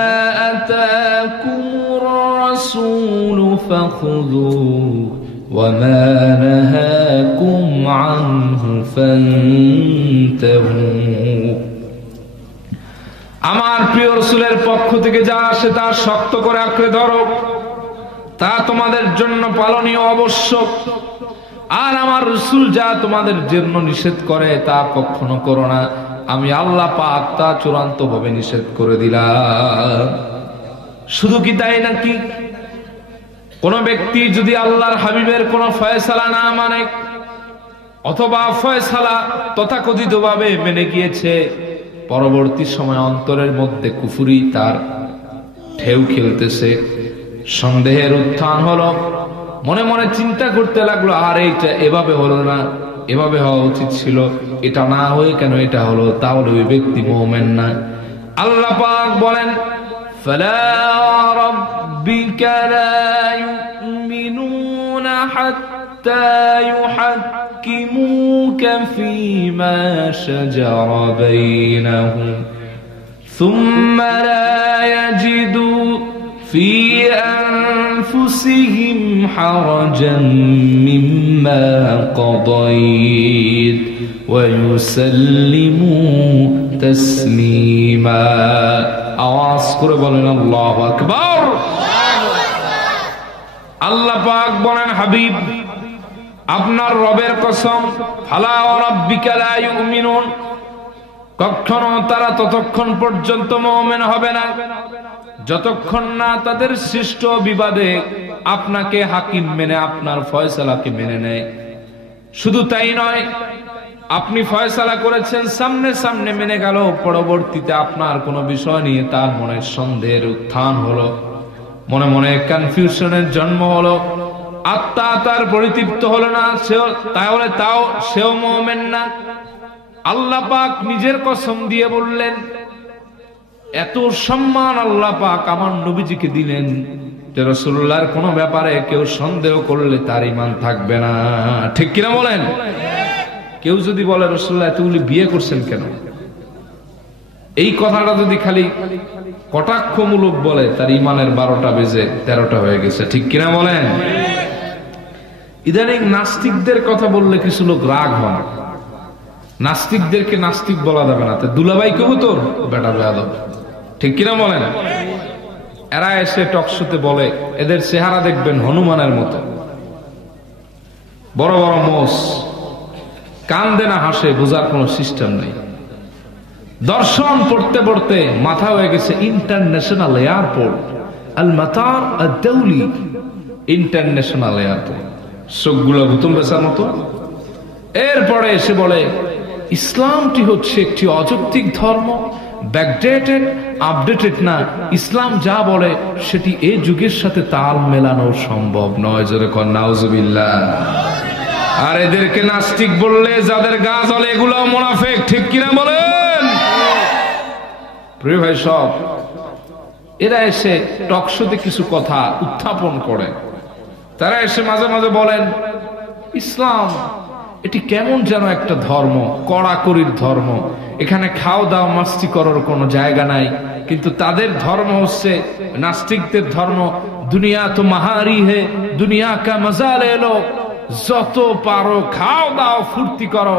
আতাকুমুর রাসূলু ফাখুযুহু ওয়া মা নাহাকুম আনহু ফান্তাহু। আমার প্রিয় রাসূলের পক্ষ থেকে যা আসে তা শক্ত করে আঁকড়ে ধরো, তা তোমাদের জন্য পালনীয় আবশ্যক। আর আমার রাসূল যা তোমাদের জন্য নিষেধ করে তা কখনো করো না, আমি আল্লাহ পাক তা চূড়ান্ত ভাবে নিষেধ করে দিলাম। শুধু কি তাই নাকি? কোন ব্যক্তি যদি আল্লাহর হাবিবের কোন ফয়সালা না মানে, অথবা ফয়সালা তথাকথিতভাবে মেনে গিয়েছে, পরবর্তী সময় অন্তরের মধ্যে কুফরি তার ঢেউ খেলতেছে, সন্দেহের উত্থান হলো, মনে মনে চিন্তা করতে লাগলো, আর এইটা এভাবে হলো না, এভাবে হওয়া উচিত ছিল, এটা না হয়ে কেন এটা হলো, তাহলে ওই ব্যক্তি মুমিন না। আল্লাহ পাক বলেন, ফালা রাব্বিকা লা ইউমিনুনা হাত্তা ইউহাক্কিমুকা ফীমা শাজারা বাইনাহুম সুম্মা লা ইয়াজিদু ফি আনফুসিহিম হারাজান মিম্মা কাদাইত ওয়া ইউসাল্লিমু তাসলিমা। আওয়াজ করে বলেন আল্লাহু আকবার। আল্লাহ পাক বলেন, হাবিব আপনার রবের কসম, ফালা রাব্বিকা লা ইউমিনুন, কখনো তারা ততক্ষণ পর্যন্ত মুমিন হবে না যতক্ষণ না তাদের সৃষ্ট বিবাদে আপনাকে হাকিম মেনে আপনার ফয়সালাকে মেনে নেয়। শুধু তাই নয়, আপনি ফয়সালা করেছেন, সামনে সামনে মেনে গেল, পরবর্তীতে আপনার কোনো বিষয় নিয়ে তার মনে সন্দেহের উত্থান হলো, মনে মনে কনফিউশনের জন্ম হলো, আত্মা তার পরিতৃপ্ত হলো না, তাহলে তাও সেও মুমিন না। আল্লাহ পাক নিজের কসম দিয়ে বললেন, এত সম্মান আল্লাহ পাক আমার নবীজিকে দিলেন যে রাসূলুল্লাহর কোনো ব্যাপারে কেউ সন্দেহ করলে তার ঈমান থাকবে না। ঠিক কিনা বলেন? কেউ যদি বলে রাসূলুল্লাহ এতগুলি বিয়ে করছেন কেন, এই কথাটা যদি খালি কটাক্ষমূলক বলে, তার ঈমানের 12টা বেজে 13টা হয়ে গেছে। ঠিক কিনা বলেন? ইদানিং নাস্তিকদের কথা বললে কিছু লোক রাগ হয়, নাস্তিকদেরকে নাস্তিক বলা যাবে না, দুলাভাই কবুতর বেটা বেয়াদব। ঠিক কিনা বলেন? এরা এসে টকশোতে বলে, এদের চেহারা দেখবেন হনুমানের মতো, বড় বড় মোষ, কান্দে না হাসে, বোঝার কোন সিস্টেম নেই। দর্শন পড়তে পড়তে মাথা হয়ে গেছে ইন্টারন্যাশনাল এয়ারপোর্ট, আল মাতার আদ-দাওলি, ইন্টারন্যাশনাল এয়ারপোর্ট, চোখগুলো ভুতুম বেচার মতো। এরপরে এসে বলে ইসলামটি হচ্ছে একটি অযৌক্তিক ধর্ম, ব্যাকডেটেড, আপডেটেড না, ইসলাম যা বলে সেটি এই যুগের সাথে তাল মেলানো সম্ভব নয়। জোরে কর নাউজুবিল্লাহ। আর এদেরকে নাস্তিক বললে যাদের গা জ্বলে, এগুলো মুনাফিক। ঠিক কিনা বলেন? প্রিয় ভাই সব, এরা এসে টকশোতে কিছু কথা উত্থাপন করে, তারা এসে মাঝে মাঝে বলেন ইসলাম এটি কেমন যেন একটা ধর্ম, কড়াকড়ির ধর্ম, এখানে খাওয়া দাওয়া মাস্তি করার কোনো জায়গা নাই। কিন্তু তাদের ধর্ম হচ্ছে, নাস্তিকদের ধর্ম, দুনিয়া তো মাহারি হে, দুনিয়া কা মজা লে লো, যত পারো খাও দাও, ফুর্তি করো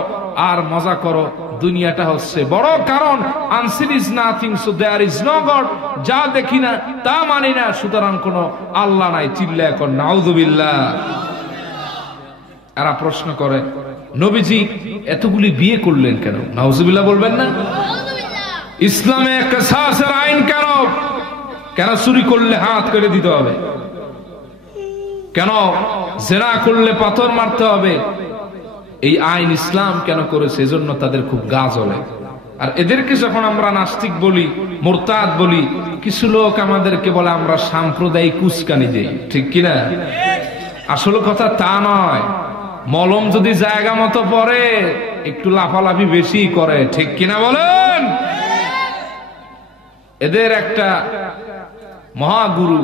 আর মজা করো, দুনিয়াটা হচ্ছে বড়। কারণ unseen is nothing, so there is no God, যা দেখি না তা মানি না, সুতরাং কোনো আল্লাহ নাই। চিল্লায় এখন নাউযুবিল্লাহ। এরা প্রশ্ন করে, নবীজি এতগুলি বিয়ে করলেন কেন? নাউযুবিল্লাহ বলবেন না? ইসলামে কিসাসের আইন কেন? কেন চুরি করলে হাত কেটে দিতে হবে? কেন জিনা করলে পাথর মারতে হবে? এই আইন ইসলাম কেন করেছে? এজন্য তাদের খুব গা জ্বলে। আর এদেরকে যখন আমরা নাস্তিক বলি, মুরতাদ বলি, কিছু লোক আমাদেরকে বলে আমরা সাম্প্রদায়িক উস্কানি দেই। ঠিক কিনা? আসলে কথা তা নয়। মলম যদি জায়গা মতো পড়ে, একটু লাফালাফি বেশি করে। ঠিক কিনা বলেন? এদের একটা মহাগুরু,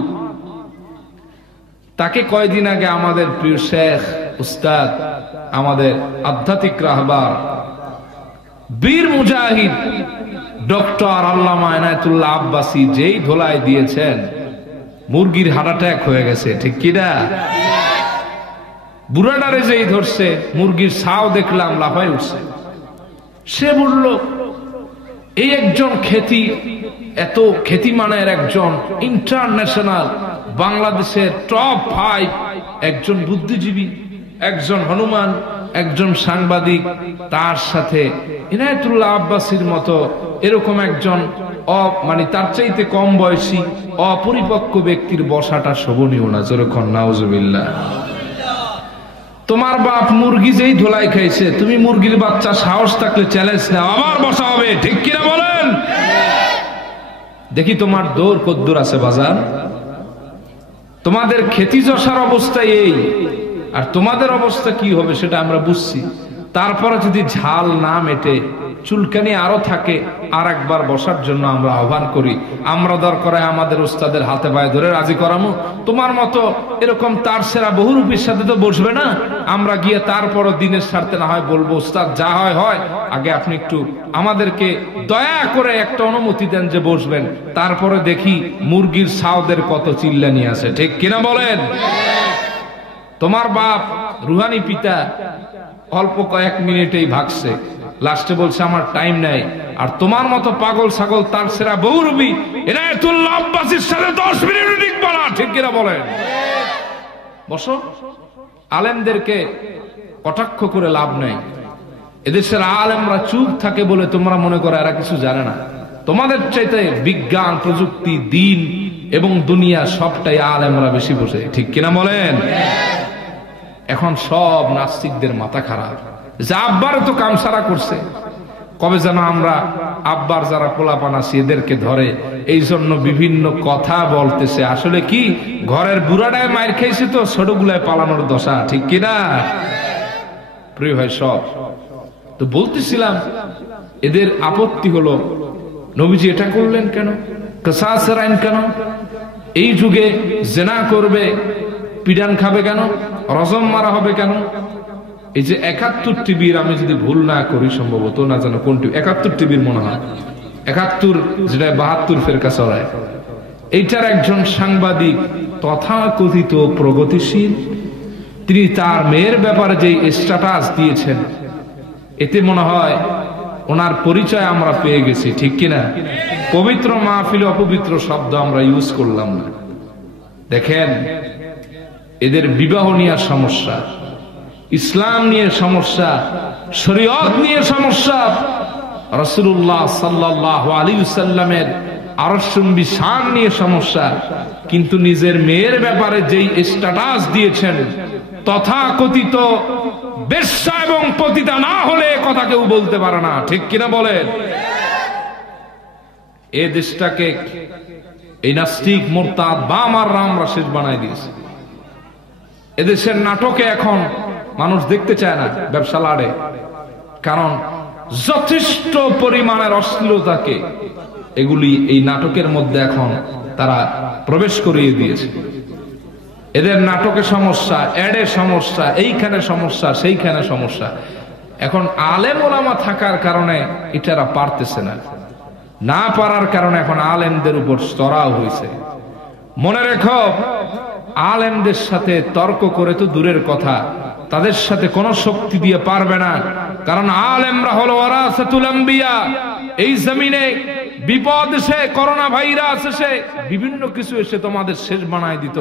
তাকে কয়দিন আগে আমাদের প্রিয় শেখ, উস্তাদ, আমাদের আধ্যাত্মিক রাহবার, বীর মুজাহিদ ডক্টর আল্লামা ইনায়েতুল্লাহ আব্বাসী যেই ধোলাই দিয়েছেন, মুরগির হার্ট অ্যাটাক হয়ে গেছে। ঠিক কিনা? বুড়াডারে যেই ধরছে, মুরগির ছাও দেখলাম লাফাই উঠছে। সে বলল এই একজন খ্যাতি, এত খ্যাতিমানের একজন ইন্টারন্যাশনাল, বাংলাদেশের টপ 5 একজন বুদ্ধিজীবী, একজন হনুমান, একজন সাংবাদিক, তার সাথে ইনায়েতুল্লাহ আব্বাসীর মতো এরকম একজন মানে তার চাইতে কম বয়সী অপরিপক্ক ব্যক্তির বসাটা শোভনীয় না। যেরকম নাউজুবিল্লাহ। তোমার বাপ মুরগি যেই ধোলাই খাইছে, তুমি মুরগির বাচ্চা সাহস থাকলে চ্যালেঞ্জ নাও, আবার বসা হবে, ঠিক কিনা বলেন? দেখি তোমার দৌড় কদ্দুর আছে বাজার। তোমাদের খেতি যশার অবস্থা এই, আর তোমাদের অবস্থা কি হবে সেটা আমরা বুঝছি। তারপরে যদি ঝাল না মেটে, চুলকানি আরো থাকে, আর একবার বসার জন্য আমরা আহ্বান করি। আমরা দরকার আমাদের উস্তাদের হাতে পায়ে ধরে রাজি করামো। তোমার মতো এরকম তার সেরা বহুরূপীর সাথে তো বসবে না। আমরা গিয়ে তারপরও দিনের স্বার্থে না হয় বলবো, উস্তাদ যা হয় হয়, আগে আপনি একটু আমাদেরকে দয়া করে একটা অনুমতি দেন যে বসবেন। তারপরে দেখি মুরগির সাউদের কত চিল্লানি আছে, ঠিক কিনা বলেন? তোমার বাপ রুহানি পিতা অল্প কয়েক মিনিটেই ভাগছে, লাস্টে বলছে আমার টাইম নাই। আর তোমার মতো পাগল ছাগল তার সেরা বহুরূপী ইনায়েতুল্লাহ আব্বাসীর সাথে 10 মিনিট টিকবে না, ঠিক কিনা বলেন? বসো। আলেমদেরকে কটাক্ষ করে লাভ নাই। এদেশের আলেমরা চুপ থাকে বলে তোমরা মনে করো এরা কিছু জানে না। তোমাদের চাইতে বিজ্ঞান, প্রযুক্তি, দিন এবং দুনিয়া সবটাই আলেমরা বেশি বোঝে, ঠিক কিনা বলেন? এখন সব নাস্তিকদের মাথা খারাপ যে আব্বার তো কামসারা করছে। কবে যেন আমরা আব্বার যারা পোলাপান আছে এদেরকে ধরে এই জন্য বিভিন্ন কথা বলতেছে। আসলে কি, ঘরের বুড়াটায় মায়ের খেয়েছে তো ছোটগুলায় পালানোর দশা, ঠিক কিনা? প্রিয় ভাই, সব তো বলতেছিলাম, এদের আপত্তি হলো নবীজি এটা করলেন কেন, কিসাসের আইন কেন, এই যুগে জেনা করবে পিডান খাবে কেন, রজম মারা হবে কেন? এই যে 71 টিভির, আমি যদি ভুল না করি, সম্ভবত না জানো কোন টিভি, 71 টিভির মনে হয়, 71 যেটা 72 ফেরকা চড়ায়, এইটার একজন সাংবাদিক তথাকথিত প্রগতিশীল, তিনি তার মেয়ের ব্যাপারে যে স্ট্যাটাস দিয়েছেন, এতে মনে হয় ওনার পরিচয় আমরা পেয়ে গেছি, ঠিক কিনা? পবিত্র মাহফিলে অপবিত্র শব্দ আমরা ইউজ করলাম না। দেখেন, এদের বিবাহ নিয়ে সমস্যা, ইসলাম নিয়ে সমস্যা, শরীয়ত নিয়ে সমস্যা, রাসূলুল্লাহ সাল্লাল্লাহু আলাইহি ওয়াসাল্লামের আরশম্বী শান নিয়ে সমস্যা। কিন্তু নিজের মেয়ের ব্যাপারে যেই স্ট্যাটাস দিয়েছেন, তথাকথিত বেশ্যা এবং পতিতা না হলে কথা কেউ বলতে পারে না, ঠিক কিনা বলেন? এই দেশটাকে এই নাস্তিক, মুরতাদ, বাম আর রাম রাশেদ বানাই দিয়েছে। এদেশের নাটকে এখন মানুষ দেখতে চায় না, ব্যবসা লাড়ে, কারণ যথেষ্ট পরিমাণের অশ্লীলতাকে এগুলি এই নাটকের মধ্যে এখন তারা প্রবেশ করিয়ে দিয়েছে। এদের নাটকে সমস্যা, এডে সমস্যা, এইখানে সমস্যা, সেইখানে সমস্যা। এখন আলেম ওলামা থাকার কারণে এটারা পারতেছে না, না পারার কারণে এখন আলেমদের উপর চড়াও হয়েছে। মনে রেখো, আলেমদের সাথে তর্ক করে তো দূরের কথা, তাদের সাথে কোন শক্তি দিয়ে পারবে না। কারণ আলেমরা হলো ওয়ারাসাতুল আম্বিয়া। এই জমিনে বিপদ এসে, করোনা ভাইরাস এসে, বিভিন্ন কিছু এসে তোমাদের শেষ বানায় দিত,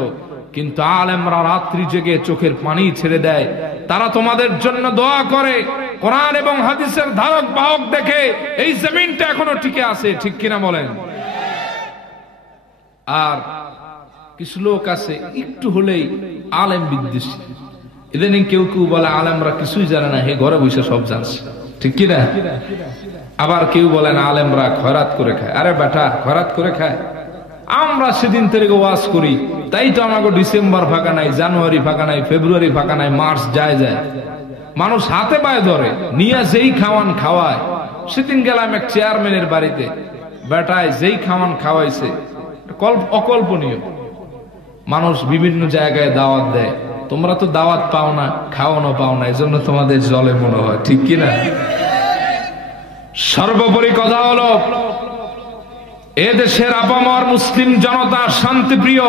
কিন্তু আলেমরা রাত্রি জেগে চোখের পানি ছেড়ে দেয়। তারা তোমাদের জন্য দোয়া করে, কোরআন এবং হাদিসের ধারক বাহক দেখে এই জমিনটা এখনো টিকে আছে, ঠিক কিনা বলেন? আর কিছু লোক আছে একটু হলেই আলেম বিদ্বেষী। ইদানিং কেউ কেউ বলে আলেমরা কিছুই জানে না, হে ঘরে বসে সব জানছে, ঠিক কিনা? আবার কেউ বলেন আলেমরা খয়রাত করে খায়। আরে বেটা, খয়রাত করে খায়? আমরা সেদিন থেকে ওয়াজ করি, তাই তো আমাকে ডিসেম্বর ফাঁকা নাই, জানুয়ারি ফাঁকা নাই, ফেব্রুয়ারি ফাঁকা নাই, মার্চ যায় যায়। মানুষ হাতে পায়ে ধরে নিয়ে যেই খাওয়ান খাওয়ায়। সেদিন গেলাম এক চেয়ারম্যানের বাড়িতে, বেটায় যেই খাওয়ান খাওয়াইছে অকল্পনীয়। মানুষ বিভিন্ন জায়গায় দাওয়াত দেয়, তোমরা তো দাওয়াত পাও না, খাওয়ানো পাও না, এজন্য তোমাদের জলে মনে হয়, ঠিক কিনা? সর্বোপরি কথা হলো, এদেশের আপামর মুসলিম জনতা শান্তিপ্রিয়,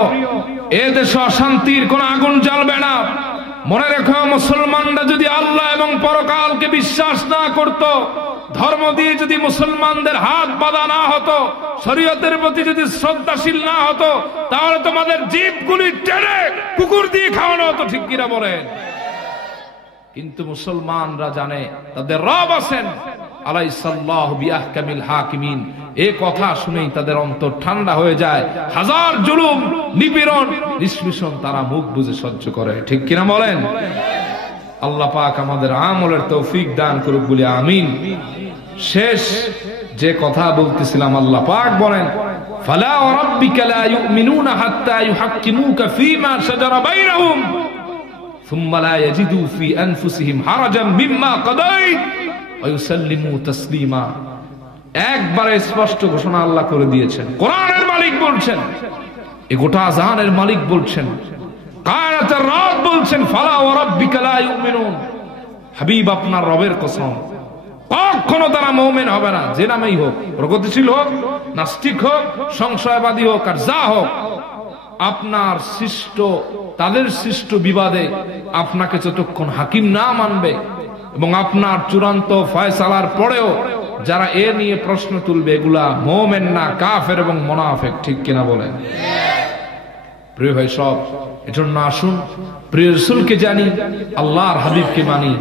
এদেশে অশান্তির কোন আগুন জ্বলবে না। মনে রেখো, মুসলমানরা যদি আল্লাহ এবং পরকালকে বিশ্বাস না করত, ধর্ম দিয়ে যদি মুসলমানদের হাত বাঁধা না হতো, শরীয়তের প্রতি যদি শ্রদ্ধাশীল না হতো, তাহলে তোমাদের জীবগুলি টেনে কুকুর দিয়ে খাওয়ানো হতো, ঠিক কিনা বলেন? কিন্তু মুসলমানরা জানে তাদের রব আছেন, আলাইসাল্লাহু বিআহকামিল হাকিমিন। এই কথা শুনেই তাদের অন্তর ঠান্ডা হয়ে যায়। হাজার জুলুম, নিপীড়ন, নিষ্পেষণ তারা মুখ বুজে সহ্য করে, ঠিক কিনা বলেন? আল্লাহ পাক আমাদের আমলের তৌফিক দান করুক বলি আমিন। শেষ যে কথা বলতেছিলাম, আল্লাহ পাক বলেন ফালা রাব্বিকা লা ইউমিনুনা হাত্তা ইউহাক্কিমুকা ফীমা শাজারা বাইনাহুম সুম্মা লা ইয়াজিদু ফি আনফুসিহিম হারাজাম মিম্মা কাদাইত ওয়া ইউসাল্লিমু তাসলিমা। একবারে স্পষ্ট ঘোষণা আল্লাহ করে দিয়েছেন। কোরআনের মালিক বলছেন, এই গোটা জাহানের মালিক বলছেন, কায়নাতের রব বলছেন ফালা ওয়া রাব্বিকা লা ইউমিনুন। হাবিব আপনার রবের কসম, কখনো তারা মুমিন হবে না, যে নামেই হোক, প্রগতিশীল হোক, নাস্তিক হোক, সংশয়বাদী হোক, আর যা হোক। আপনার সৃষ্ট, তাদের সৃষ্ট বিবাদে আপনাকে যতক্ষণ হাকিম না মানবে এবং আপনার চূড়ান্ত ফয়সালার পরেও যারা এ নিয়ে প্রশ্ন তুলবে, এগুলা মুমিন না, কাফের এবং মুনাফিক। ঠিক কিনা বলেন? প্রিয় ভাই সব, এজন্য আসুন প্রিয় রাসূলকে জানি, আল্লাহর হাবিবকে মানি,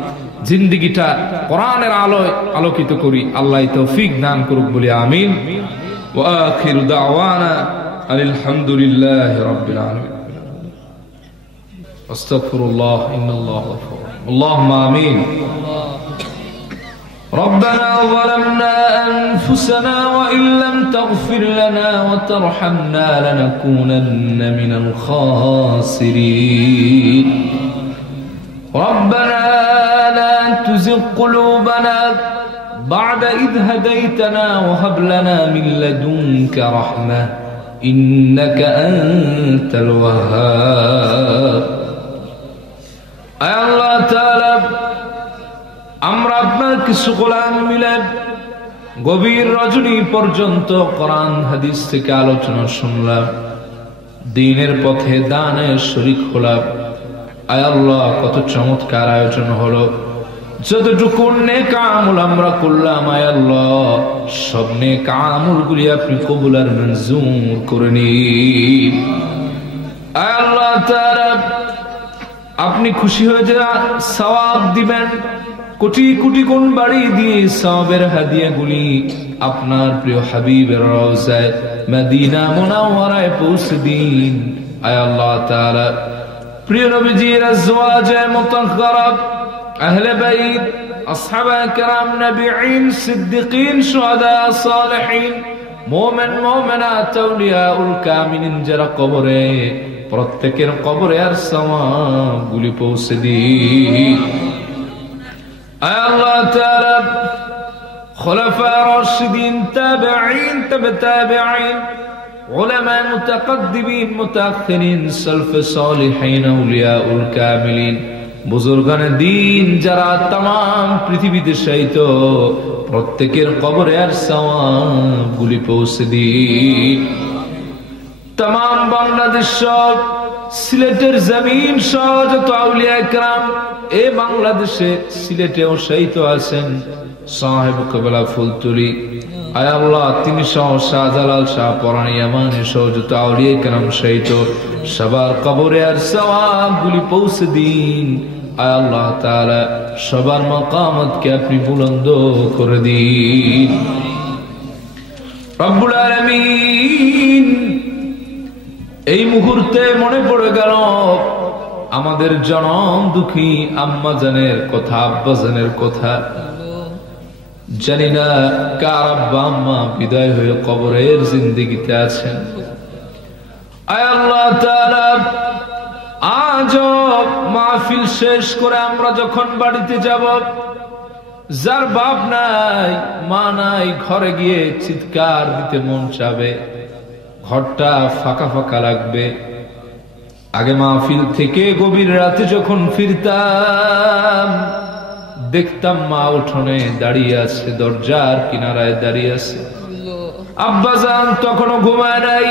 জিন্দেগিটা কোরআনের আলোয় আলোকিত করি। আল্লাহ তৌফিক দান করুক বলি আমিন। ওয়া আখিরু দাওয়ানা আলহামদুলিল্লাহি রাব্বিল আলামিন। আস্তাগফিরুল্লাহ ইন্নাল্লাহু গফুর। আল্লাহুম্মা আমিন। ربنا ظلمنا أنفسنا وإن لم تغفر لنا وترحمنا لنكونن من الخاسرين. ربنا لا تزغ قلوبنا بعد إذ هديتنا وهب لنا من لدنك رحمة إنك أنت الوهاب. أي الله تعالى আমরা আপনার কিছু গোলাম মিলে গভীর রজনী পর্যন্ত কোরআন হাদিস থেকে আলোচনা শুনলাম, দ্বীনের পথে দানের শরীক হলাম। আয় আল্লাহ, কত চমৎকার আয়োজন হলো। যতটুকু নেক আমল আমরা করলাম, আয় আল্লাহ, সব নেক আমলগুলি আপনি কবুল আর মঞ্জুর করে নিন। আয় আল্লাহ তাআলা, আপনি খুশি হয়ে যে সওয়াব দিবেন, কোটি কোটি গুণ বাড়িয়ে দিয়ে সওয়াবের হাদিয়াগুলি আপনার প্রিয় হাবিবের রওজায় মদিনা মুনাওয়ারায় পৌঁছে দিন। আয় আল্লাহ তাআলা, প্রিয় নবীজির আজওয়াজে মুতাহহারা, আহলে বাইত, আসহাবে কেরাম, নবীন, সিদ্দিকিন, শুহাদা, সালেহিন, মুমিন, মুমিনাত, আউলিয়াউল কামিলিন যারা কবরে, প্রত্যেকের কবরে আর সওয়াবগুলি পৌঁছে দিন। আয় আল্লাহ তাআলা, খুলাফা রাশিদিন, তাবিঈন, তাবিঈন, উলামা মুতাকদ্দিমিন, মুতাআখিরিন, সালফ সালিহিন, আউলিয়াউল কামিলিন, বুজুর্গানে দ্বীন যারা तमाम পৃথিবীতে শায়িত, প্রত্যেকের কবরে আর সওয়াবগুলি পৌঁছে দিন। तमाम বাংলাদেশ সহ সিলেটের জমিন সহ যত আউলিয়া کرام এ বাংলাদেশে সিলেটেও শায়িত আছেন, সাহেব কবলা ফুলতুলি, আয় আল্লাহ, তিনি সহ শাহজালাল, শাহ পরানি, আমানি সহ যত আউলিয়া کرام শায়িত, সবার কবরে আর সওয়াবগুলি পৌঁছে দিন। আয় আল্লাহ তাআলা, সবার মাকামতকে আপনি বুলন্দ করে দিন। রব্বুল আলামিন, এই মুহূর্তে মনে পড়ে গেল আমাদের জনম দুঃখী আম্মা জানের কথা, আব্বা জানের কথা। জানি না কার আব্বা আম্মা বিদায় হয়ে কবরের জিন্দেগিতে আছেন। আয় আল্লাহ তাআলা, আজ মাহফিল শেষ করে আমরা যখন বাড়িতে যাব, যার বাপ নাই, মা নাই, ঘরে গিয়ে চিৎকার দিতে মন চাবে, ঘরটা ফাঁকা ফাঁকা লাগবে। আগে মাহফিল থেকে গভীর রাতে যখন ফিরতাম, দেখতাম মা উঠোনে দাঁড়িয়ে আছে, দরজার কিনারায় দাঁড়িয়ে আছে, আব্বাজান তখনও ঘুমায় নাই।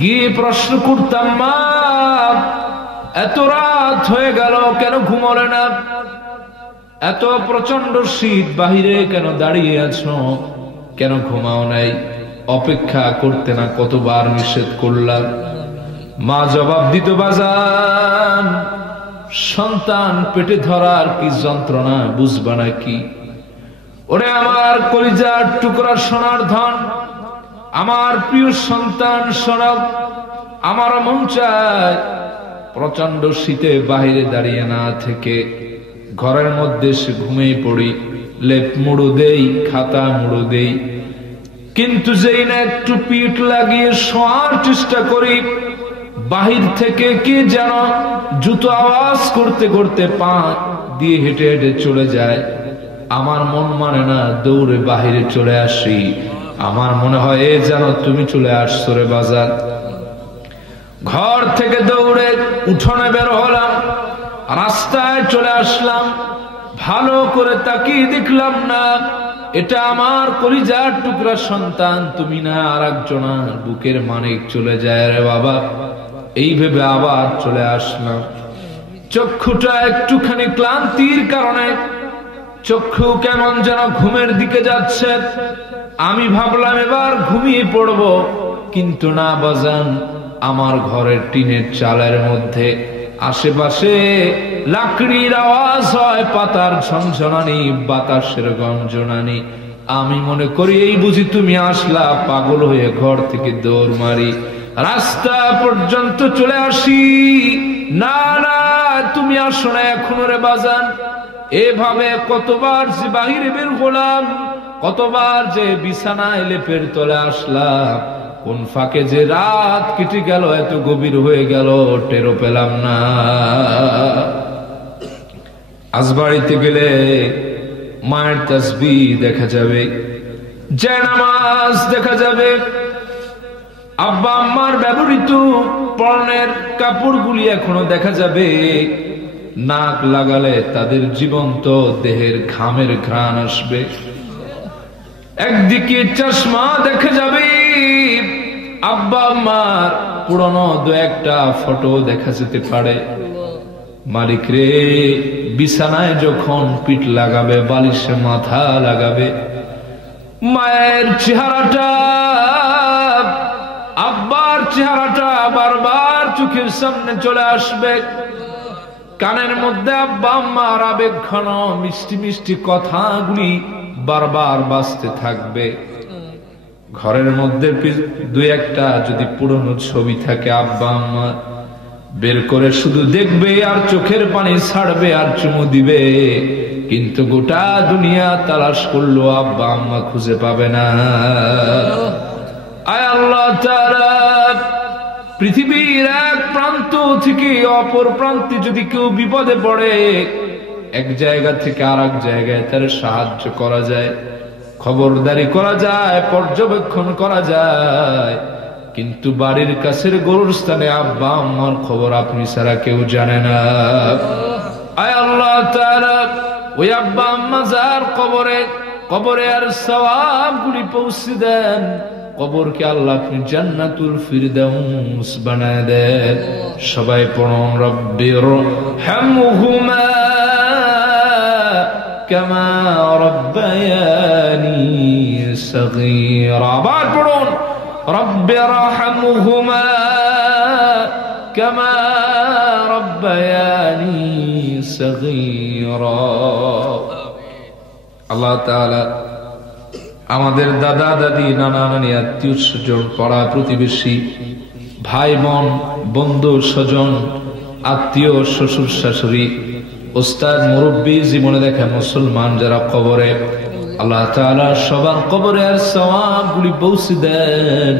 গিয়ে প্রশ্ন করতাম, মা এত রাত হয়ে গেল, কেন ঘুমোলে না? এত প্রচন্ড শীত, বাহিরে কেন দাঁড়িয়ে আছো? কেন ঘুমাও নাই? অপেক্ষা করতে না কতবার নিষেধ করলাম? মা জবাব দিত, বাজান, সন্তান পেটে ধরার কি যন্ত্রণা বুঝবা নাকি? ওরে আমার কলিজার টুকরা সোনার ধন, আমার প্রিয় সন্তান, শোনাব, আমার মন চায় প্রচন্ড শীতে বাহিরে দাঁড়িয়ে না থেকে ঘরের মধ্যে সে ঘুমিয়ে পড়ি, লেপ মুড়ো দেই, খাতা মুড়ো দেই, কিন্তু যেই না একটু পিঠ লাগিয়ে শোয়ার চেষ্টা করি, বাহির থেকে কে যেন জুতো আওয়াজ করতে করতে পা দিয়ে হেঁটে হেঁটে চলে যায়। আমার মন মানে না, দৌড়ে বাহিরে চলে আসি। আমার মনে হয় এ যেন তুমি চলে আসছো রে বাজার। ঘর থেকে দৌড়ে উঠোনে বের হলাম, রাস্তায় চলে আসলাম, ভালো করে তাকিয়ে দেখলাম না এটা আমার কলিজার টুকরা সন্তান, তুমি না আর একজন, বুকের মানিক চলে যায় রে বাবা। এই ভেবে আবার চলে আসলাম। চক্ষুটা একটুখানি ক্লান্তির কারণে চক্ষু কেমন যেন ঘুমের দিকে যাচ্ছে। আমি ভাবলাম এবার ঘুমিয়ে পড়ব, কিন্তু না বাজান, আমার ঘরের টিনের চালের মধ্যে আশেপাশে লাকড়ির আওয়াজ হয়, পাতার ঝনঝনানি, বাতাসের গঞ্জনানি। আমি মনে করি এই বুঝি তুমি আসলা, পাগল হয়ে ঘর থেকে দৌড় মারি, রাস্তা পর্যন্ত চলে আসি। না না, তুমি আসো না এখনো রে বাজান। এভাবে কতবার যে বাহিরে বের হলাম, কতবার যে বিছানায় লেপের তলে আসলাম, কোন ফাঁকে যে রাত কেটে গেল, এত গভীর হয়ে গেল টেরও পেলাম না। আজ বাড়িতে গেলে মায়ের তাসবিহ দেখা যাবে, জায়নামাজ দেখা যাবে, আব্বা আম্মার ব্যবহৃত পরনের কাপড়গুলি এখনো দেখা যাবে। নাক লাগালে তাদের জীবন্ত দেহের ঘামের ঘ্রাণ আসবে। একদিকে চশমা দেখা যাবে, আব্বা আম্মার পুরনো দু একটা ফটো দেখা যেতে পারে। মালিক রে, বিছানায় যখন পিঠ লাগাবে, বালিশে মাথা লাগাবে, মায়ের চেহারাটা, আব্বার চেহারাটা বারবার চোখের সামনে চলে আসবে। কানের মধ্যে আব্বা আম্মার আবেগ ঘন মিষ্টি মিষ্টি কথাগুলি বারবার বাজতে থাকবে। ঘরের মধ্যে দু একটা যদি পুরনো ছবি থাকে আব্বা আম্মা, বের করে শুধু দেখবে আর চোখের পানি ছাড়বে আর চুমু দিবে, কিন্তু গোটা দুনিয়া তালাশ করলো আব্বা আম্মা খুঁজে পাবে না। আয় আল্লাহ তাআলা, পৃথিবীর এক প্রান্ত থেকে অপর প্রান্তে যদি কেউ বিপদে পড়ে, এক জায়গা থেকে আর এক জায়গায় তার সাহায্য করা যায়, খবরদারি করা যায়, পর্যবেক্ষণ করা যায়, কিন্তু বাড়ির কাছের গরুর স্থানে আব্বা আম্মার খবর আপনি ছাড়া কেউ জানে না। আয় আল্লাহ তাআলা, ওই আব্বা আম্মা যার কবরে আর সওয়াবগুলি পৌঁছে দেন, কবরকে আল্লাহ আপনি জান্নাতুল ফিরদাউস বানায় দেন। সবাই পড়ুন, রব্বিরহামহুমা কামা রাব্বায়ানি সগীরা। আবার পড়ুন, রব্বিরহামহুমা কামা রাব্বায়ানি সগীরা। আল্লাহ তাআলা আমাদের দাদা দাদি, নানা নানি, আত্মীয় স্বজন, পাড়া প্রতিবেশী, ভাই বোন, বন্ধু স্বজন, আত্মীয়, শ্বশুর শাশুড়ি, ওস্তাদ, মুরব্বী, জীবনে দেখা মুসলমান যারা কবরে, আল্লাহ তাআলা সবার কবরে আর সওয়াবগুলি পৌঁছে দেন।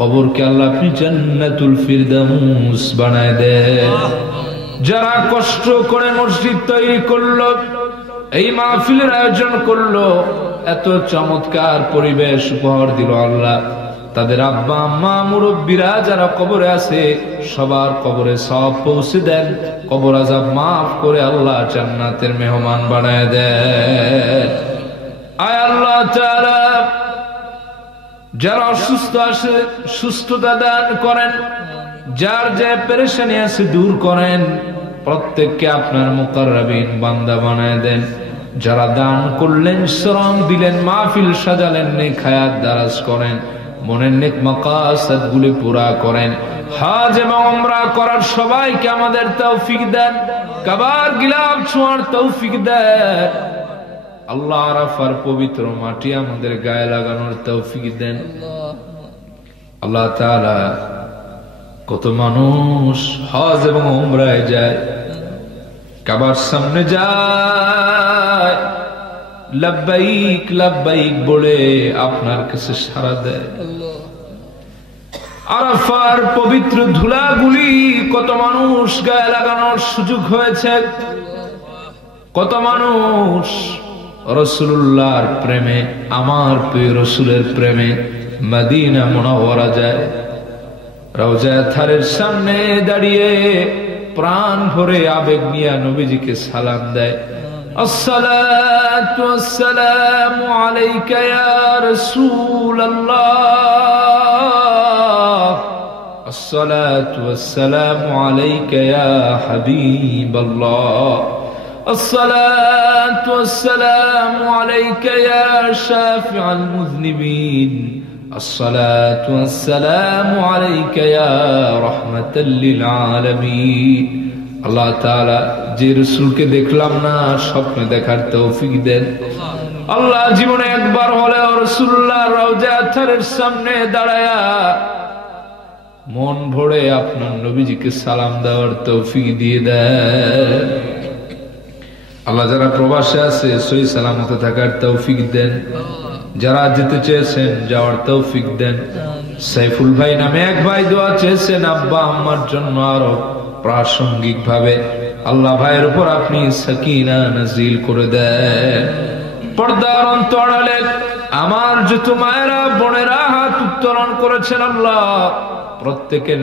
কবরকে আল্লাহ আপনি জান্নাতুল ফিরদাউস বানায় দেন। যারা কষ্ট করে মসজিদ তৈরি করলো, এই মাহফিলের আয়োজন করলো, এত চমৎকার পরিবেশ উপহার দিল আল্লাহ, তাদের আব্বা আম্মা মুরব্বীরা যারা কবরে আছে, সবার কবরে সওয়াব পৌঁছে দেন, কবর আযাব মাফ করে আল্লাহ জান্নাতের মেহমান বানায় দেন। আয় আল্লাহ তাআলা, যারা অসুস্থ আছে সুস্থতা দান করেন, যার যে পেরেশানি আছে দূর করেন, প্রত্যেককে আপনার মুকাররাবিন বান্দা বানায় দেন। যারা দান করলেন, শ্রম দিলেন, মাহফিল সাজালেন, নেক হায়াত দারাজ করেন, মনের নেক মাকাসাদ গুলি পুরা করেন। হজ এবং উমরা করার সবাইকে আমাদের তৌফিক দেন, কাবার গিলাফ ছোঁয়ার তৌফিক দেন। আল্লাহ আরাফার পবিত্র মাটি আমাদের গায়ে লাগানোর তৌফিক দেন। আল্লাহ তাআলা কত মানুষ হজ এবং উমরায় যায়, কাবার সামনে যায়, লাব্বাইক লাব্বাইক বলে আপনার কাছে সাড়া দেয়। আরাফার পবিত্র ধুলাগুলি কত মানুষ গায়ে লাগানোর সুযোগ হয়েছে, কত মানুষ রাসূলুল্লাহর প্রেমে, আমার প্রিয় রাসূলের প্রেমে মদিনা মুনাওয়ারা যায়। রওজা থারের সামনে দাঁড়িয়ে প্রাণ ভরে আবেগ নিয়ে নবীজিকে সালাম দেয়। আসসালাতু ওয়াসসালামু আলাইকা ইয়া রাসূলাল্লাহ, আসসালাতু ওয়াসসালামু আলাইকা ইয়া হাবিবাল্লাহ, আসসালাতু ওয়াসসালামু আলাইকা ইয়া শাফিউল মুযনিবিন, আসসালাতু ওয়াসসালামু আলাইকা ইয়া রাহমাতাল লিল আলামিন। আল্লাহ তাআলা যে রাসূলকে দেখলাম না স্বপ্নে দেখার তৌফিক দেন। আল্লাহ জীবনে একবার হলেও রাসূলুল্লাহর রওজা থারের সামনে দাঁড়ায়া মন ভরে আপনার নবীজিকে সালাম দেওয়ার তৌফিক দিয়ে দেন। আল্লাহ যারা প্রবাসে আছে সহি সালামতে থাকার তৌফিক দেন, যারা যেতে চেয়েছেন যাওয়ার তৌফিক দেন। সাইফুল ভাই নামে এক ভাই দোয়া চেয়েছেন আব্বা আম্মার জন্য, আরো প্রাসঙ্গিক ভাবে আল্লাহ ভাইয়ের উপর আপনি সাকিনা নাজিল করে দেন। পর্দার অন্তরালে আমার যত মায়েরা বোনেরা হাত উত্তোলন করেছেন আল্লাহ প্রত্যেকের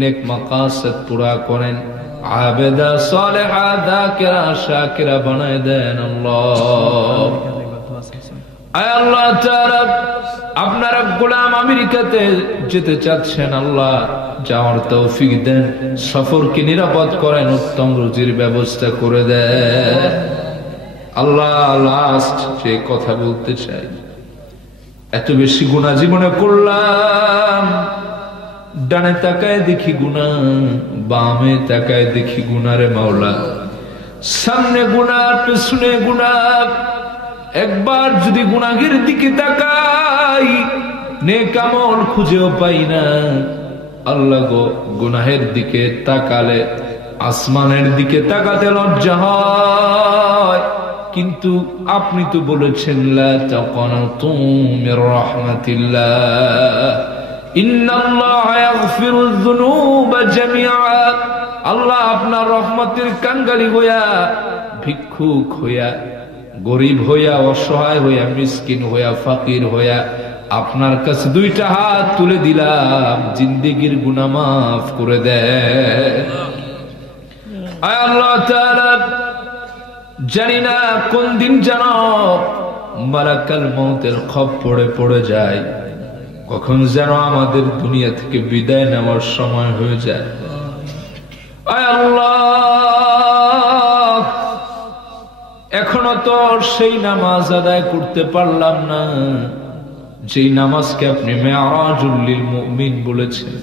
নেক মাকাসদ পুরা করেন, আবেদা সালেহা যাকিরা শাকিরা বানায় দেন আল্লাহ। আয় আল্লাহ তাআলা আপনার গোলাম আমেরিকাতে যেতে চাচ্ছেন, আল্লাহ যাওয়ার তৌফিক দেন, সফরকে নিরাপদ করেন, উত্তম রুজির ব্যবস্থা করে দেন আল্লাহ। লাস্ট যে কথা বলতে চাই, এত বেশি গুনাহ জীবনে করলাম, ডানে তাকায় দেখি গুনাহ, বামে তাকায় দেখি গুনাহ রে মাওলা, সামনে গুনাহ পেছনে গুনাহ। একবার যদি গুনাহের দিকে তাকাই নেক আমল খুঁজেও পাই না। আল্লাহ গো, গুনাহের দিকে তাকালে আসমানের দিকে তাকাতে লজ্জা হয়, কিন্তু আপনি তো বলেছেন লা তাকানাতু মির রাহমাতিল্লাহ, ইন্নাল্লাহা ইয়াগফিরুয যুনুবা জামিআ। আল্লাহ আপনার রহমতের কাঙ্গালি হইয়া, ভিক্ষুক হইয়া, গরিব হইয়া, অসহায় হইয়া, মিসকিন হইয়া, ফকির হইয়া আপনার কাছে দুইটা হাত তুলে দিলাম, জিন্দেগির গুনাহ মাফ করে দেন। আয় আল্লাহ তাআলা, জানি না কোন দিন যেন মালাকাল মউতের খপ্পরে পড়ে যায়, কখন যেন আমাদের দুনিয়া থেকে বিদায় নেওয়ার সময় হয়ে যায়। আয় আল্লাহ, এখনো তো সেই নামাজ আদায় করতে পারলাম না যেই নামাজকে আপনি মেরাজুল লিল মুমিন বলেছেন।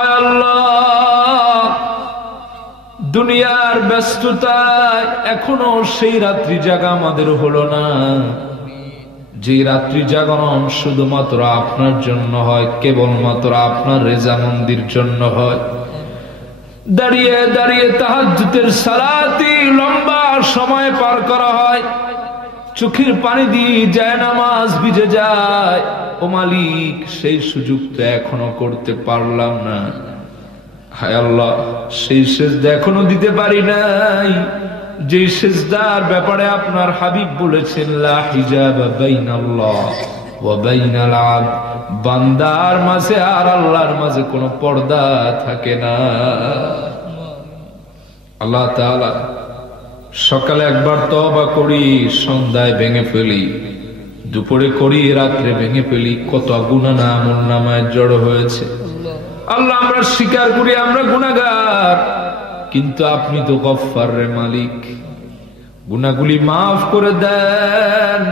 আয় আল্লাহ, দুনিয়ার ব্যস্ততায় এখনো সেই রাত্রি জাগা আমাদের হলো না, যে রাত্রি জাগরণ শুধুমাত্র আপনার জন্য হয়, কেবলমাত্র আপনার রেজামন্দির জন্য হয়। দাঁড়িয়ে দাঁড়িয়ে তাহাজ্জুদের সালাতে লম্বা সময় পার করা হয়, চোখের পানি দিয়ে যায় নামাজ ভিজে যায়। ও মালিক, সেই সুযোগ তো এখনো করতে পারলাম না। হায় আল্লাহ, সেই সিজদা এখনো দিতে পারি নাই, যে সিজদার ব্যাপারে আপনার হাবিব বলেছেন লা হিজাবা বাইনাল্লাহ ওয়া বাইনাল আবদ, বান্দার মাঝে আর আল্লাহর মাঝে কোনো পর্দা থাকে না। আল্লাহ তাআলা, সকালে একবার তওবা করি, সন্ধ্যায় ভেঙে ফেলি, দুপুরে করি, রাত্রে ভেঙে ফেলি, কত গুনাহ না আমল নামায় জড়ো হয়েছে। আল্লাহ, আমরা স্বীকার করি আমরা গুনাহগার, কিন্তু আপনি তো গফফার রে মালিক, গুনাহগুলি মাফ করে দেন।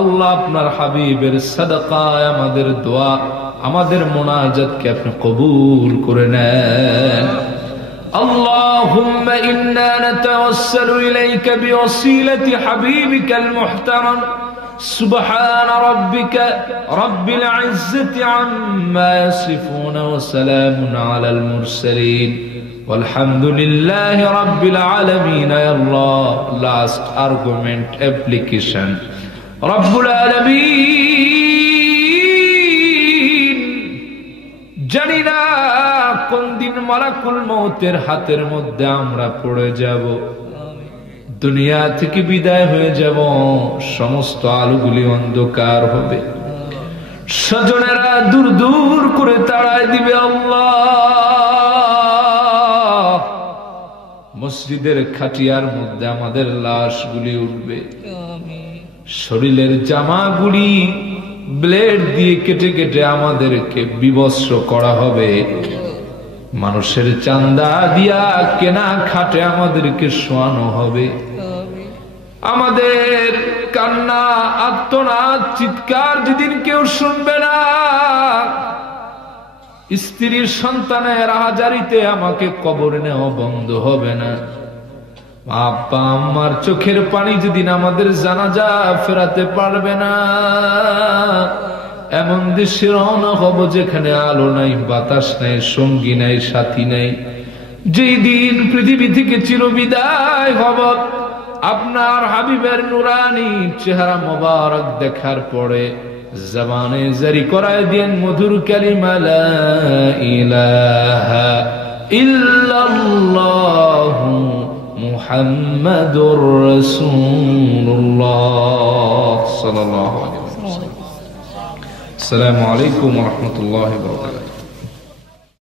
আল্লাহ, আপনার হাবিবের সাদাকায় আমাদের দোয়া, আমাদের মুনাজাতকে আপনি কবুল করে নেন। اللهم إنا نتوسل إليك بوسيلة حبيبك المحترم سبحان ربك رب العزة عما يصفون وسلام على المرسلين والحمد لله رب العالمين. يا الله, last argument application. رب العالمين জানি না কোন দিন মালাকুল মউতের হাতের মধ্যে আমরা পড়ে যাব, দুনিয়া থেকে বিদায় হয়ে যাব, সমস্ত আলোগুলি অন্ধকার হবে, স্বজনেরা দূর দূর করে তাড়ায় দিবে। আল্লাহ, মসজিদের খাটিয়ার মধ্যে আমাদের লাশগুলি উঠবে, শরীরের জামাগুলি ব্লেড দিয়ে কেটে কেটে আমাদেরকে বিবস্ত্র করা হবে, মানুষের চান্দা দিয়া কেনা খাটে আমাদেরকে শোয়ানো হবে। আমাদের কান্না, আর্তনাদ, চিৎকার যেদিন কেউ শুনবে না, স্ত্রীর সন্তানের হাজারিতে আমাকে কবরে নেওয়া বন্ধ হবে না, আব্বা আম্মার চোখের পানি যেদিন আমাদের জানাজা ফেরাতে পারবে না, এমন দেশে রওনা হব যেখানে আলো নাই, বাতাস নাই, সঙ্গী নাই, সাথী নাই, যেই দিন পৃথিবী থেকে চিরবিদায় হব, আপনার হাবিবের নুরানি চেহারা মোবারক দেখার পরে জবানে জারি করায় দেন মধুর কালিমা লা ইলাহা ইল্লাল্লাহু মুহাম্মাদুর রাসূলুল্লাহ সাল্লাল্লাহু আলাইহি ওয়াসাল্লাম। আসসালামু আলাইকুম ওয়া রাহমাতুল্লাহি ওয়া বারাকাতুহু।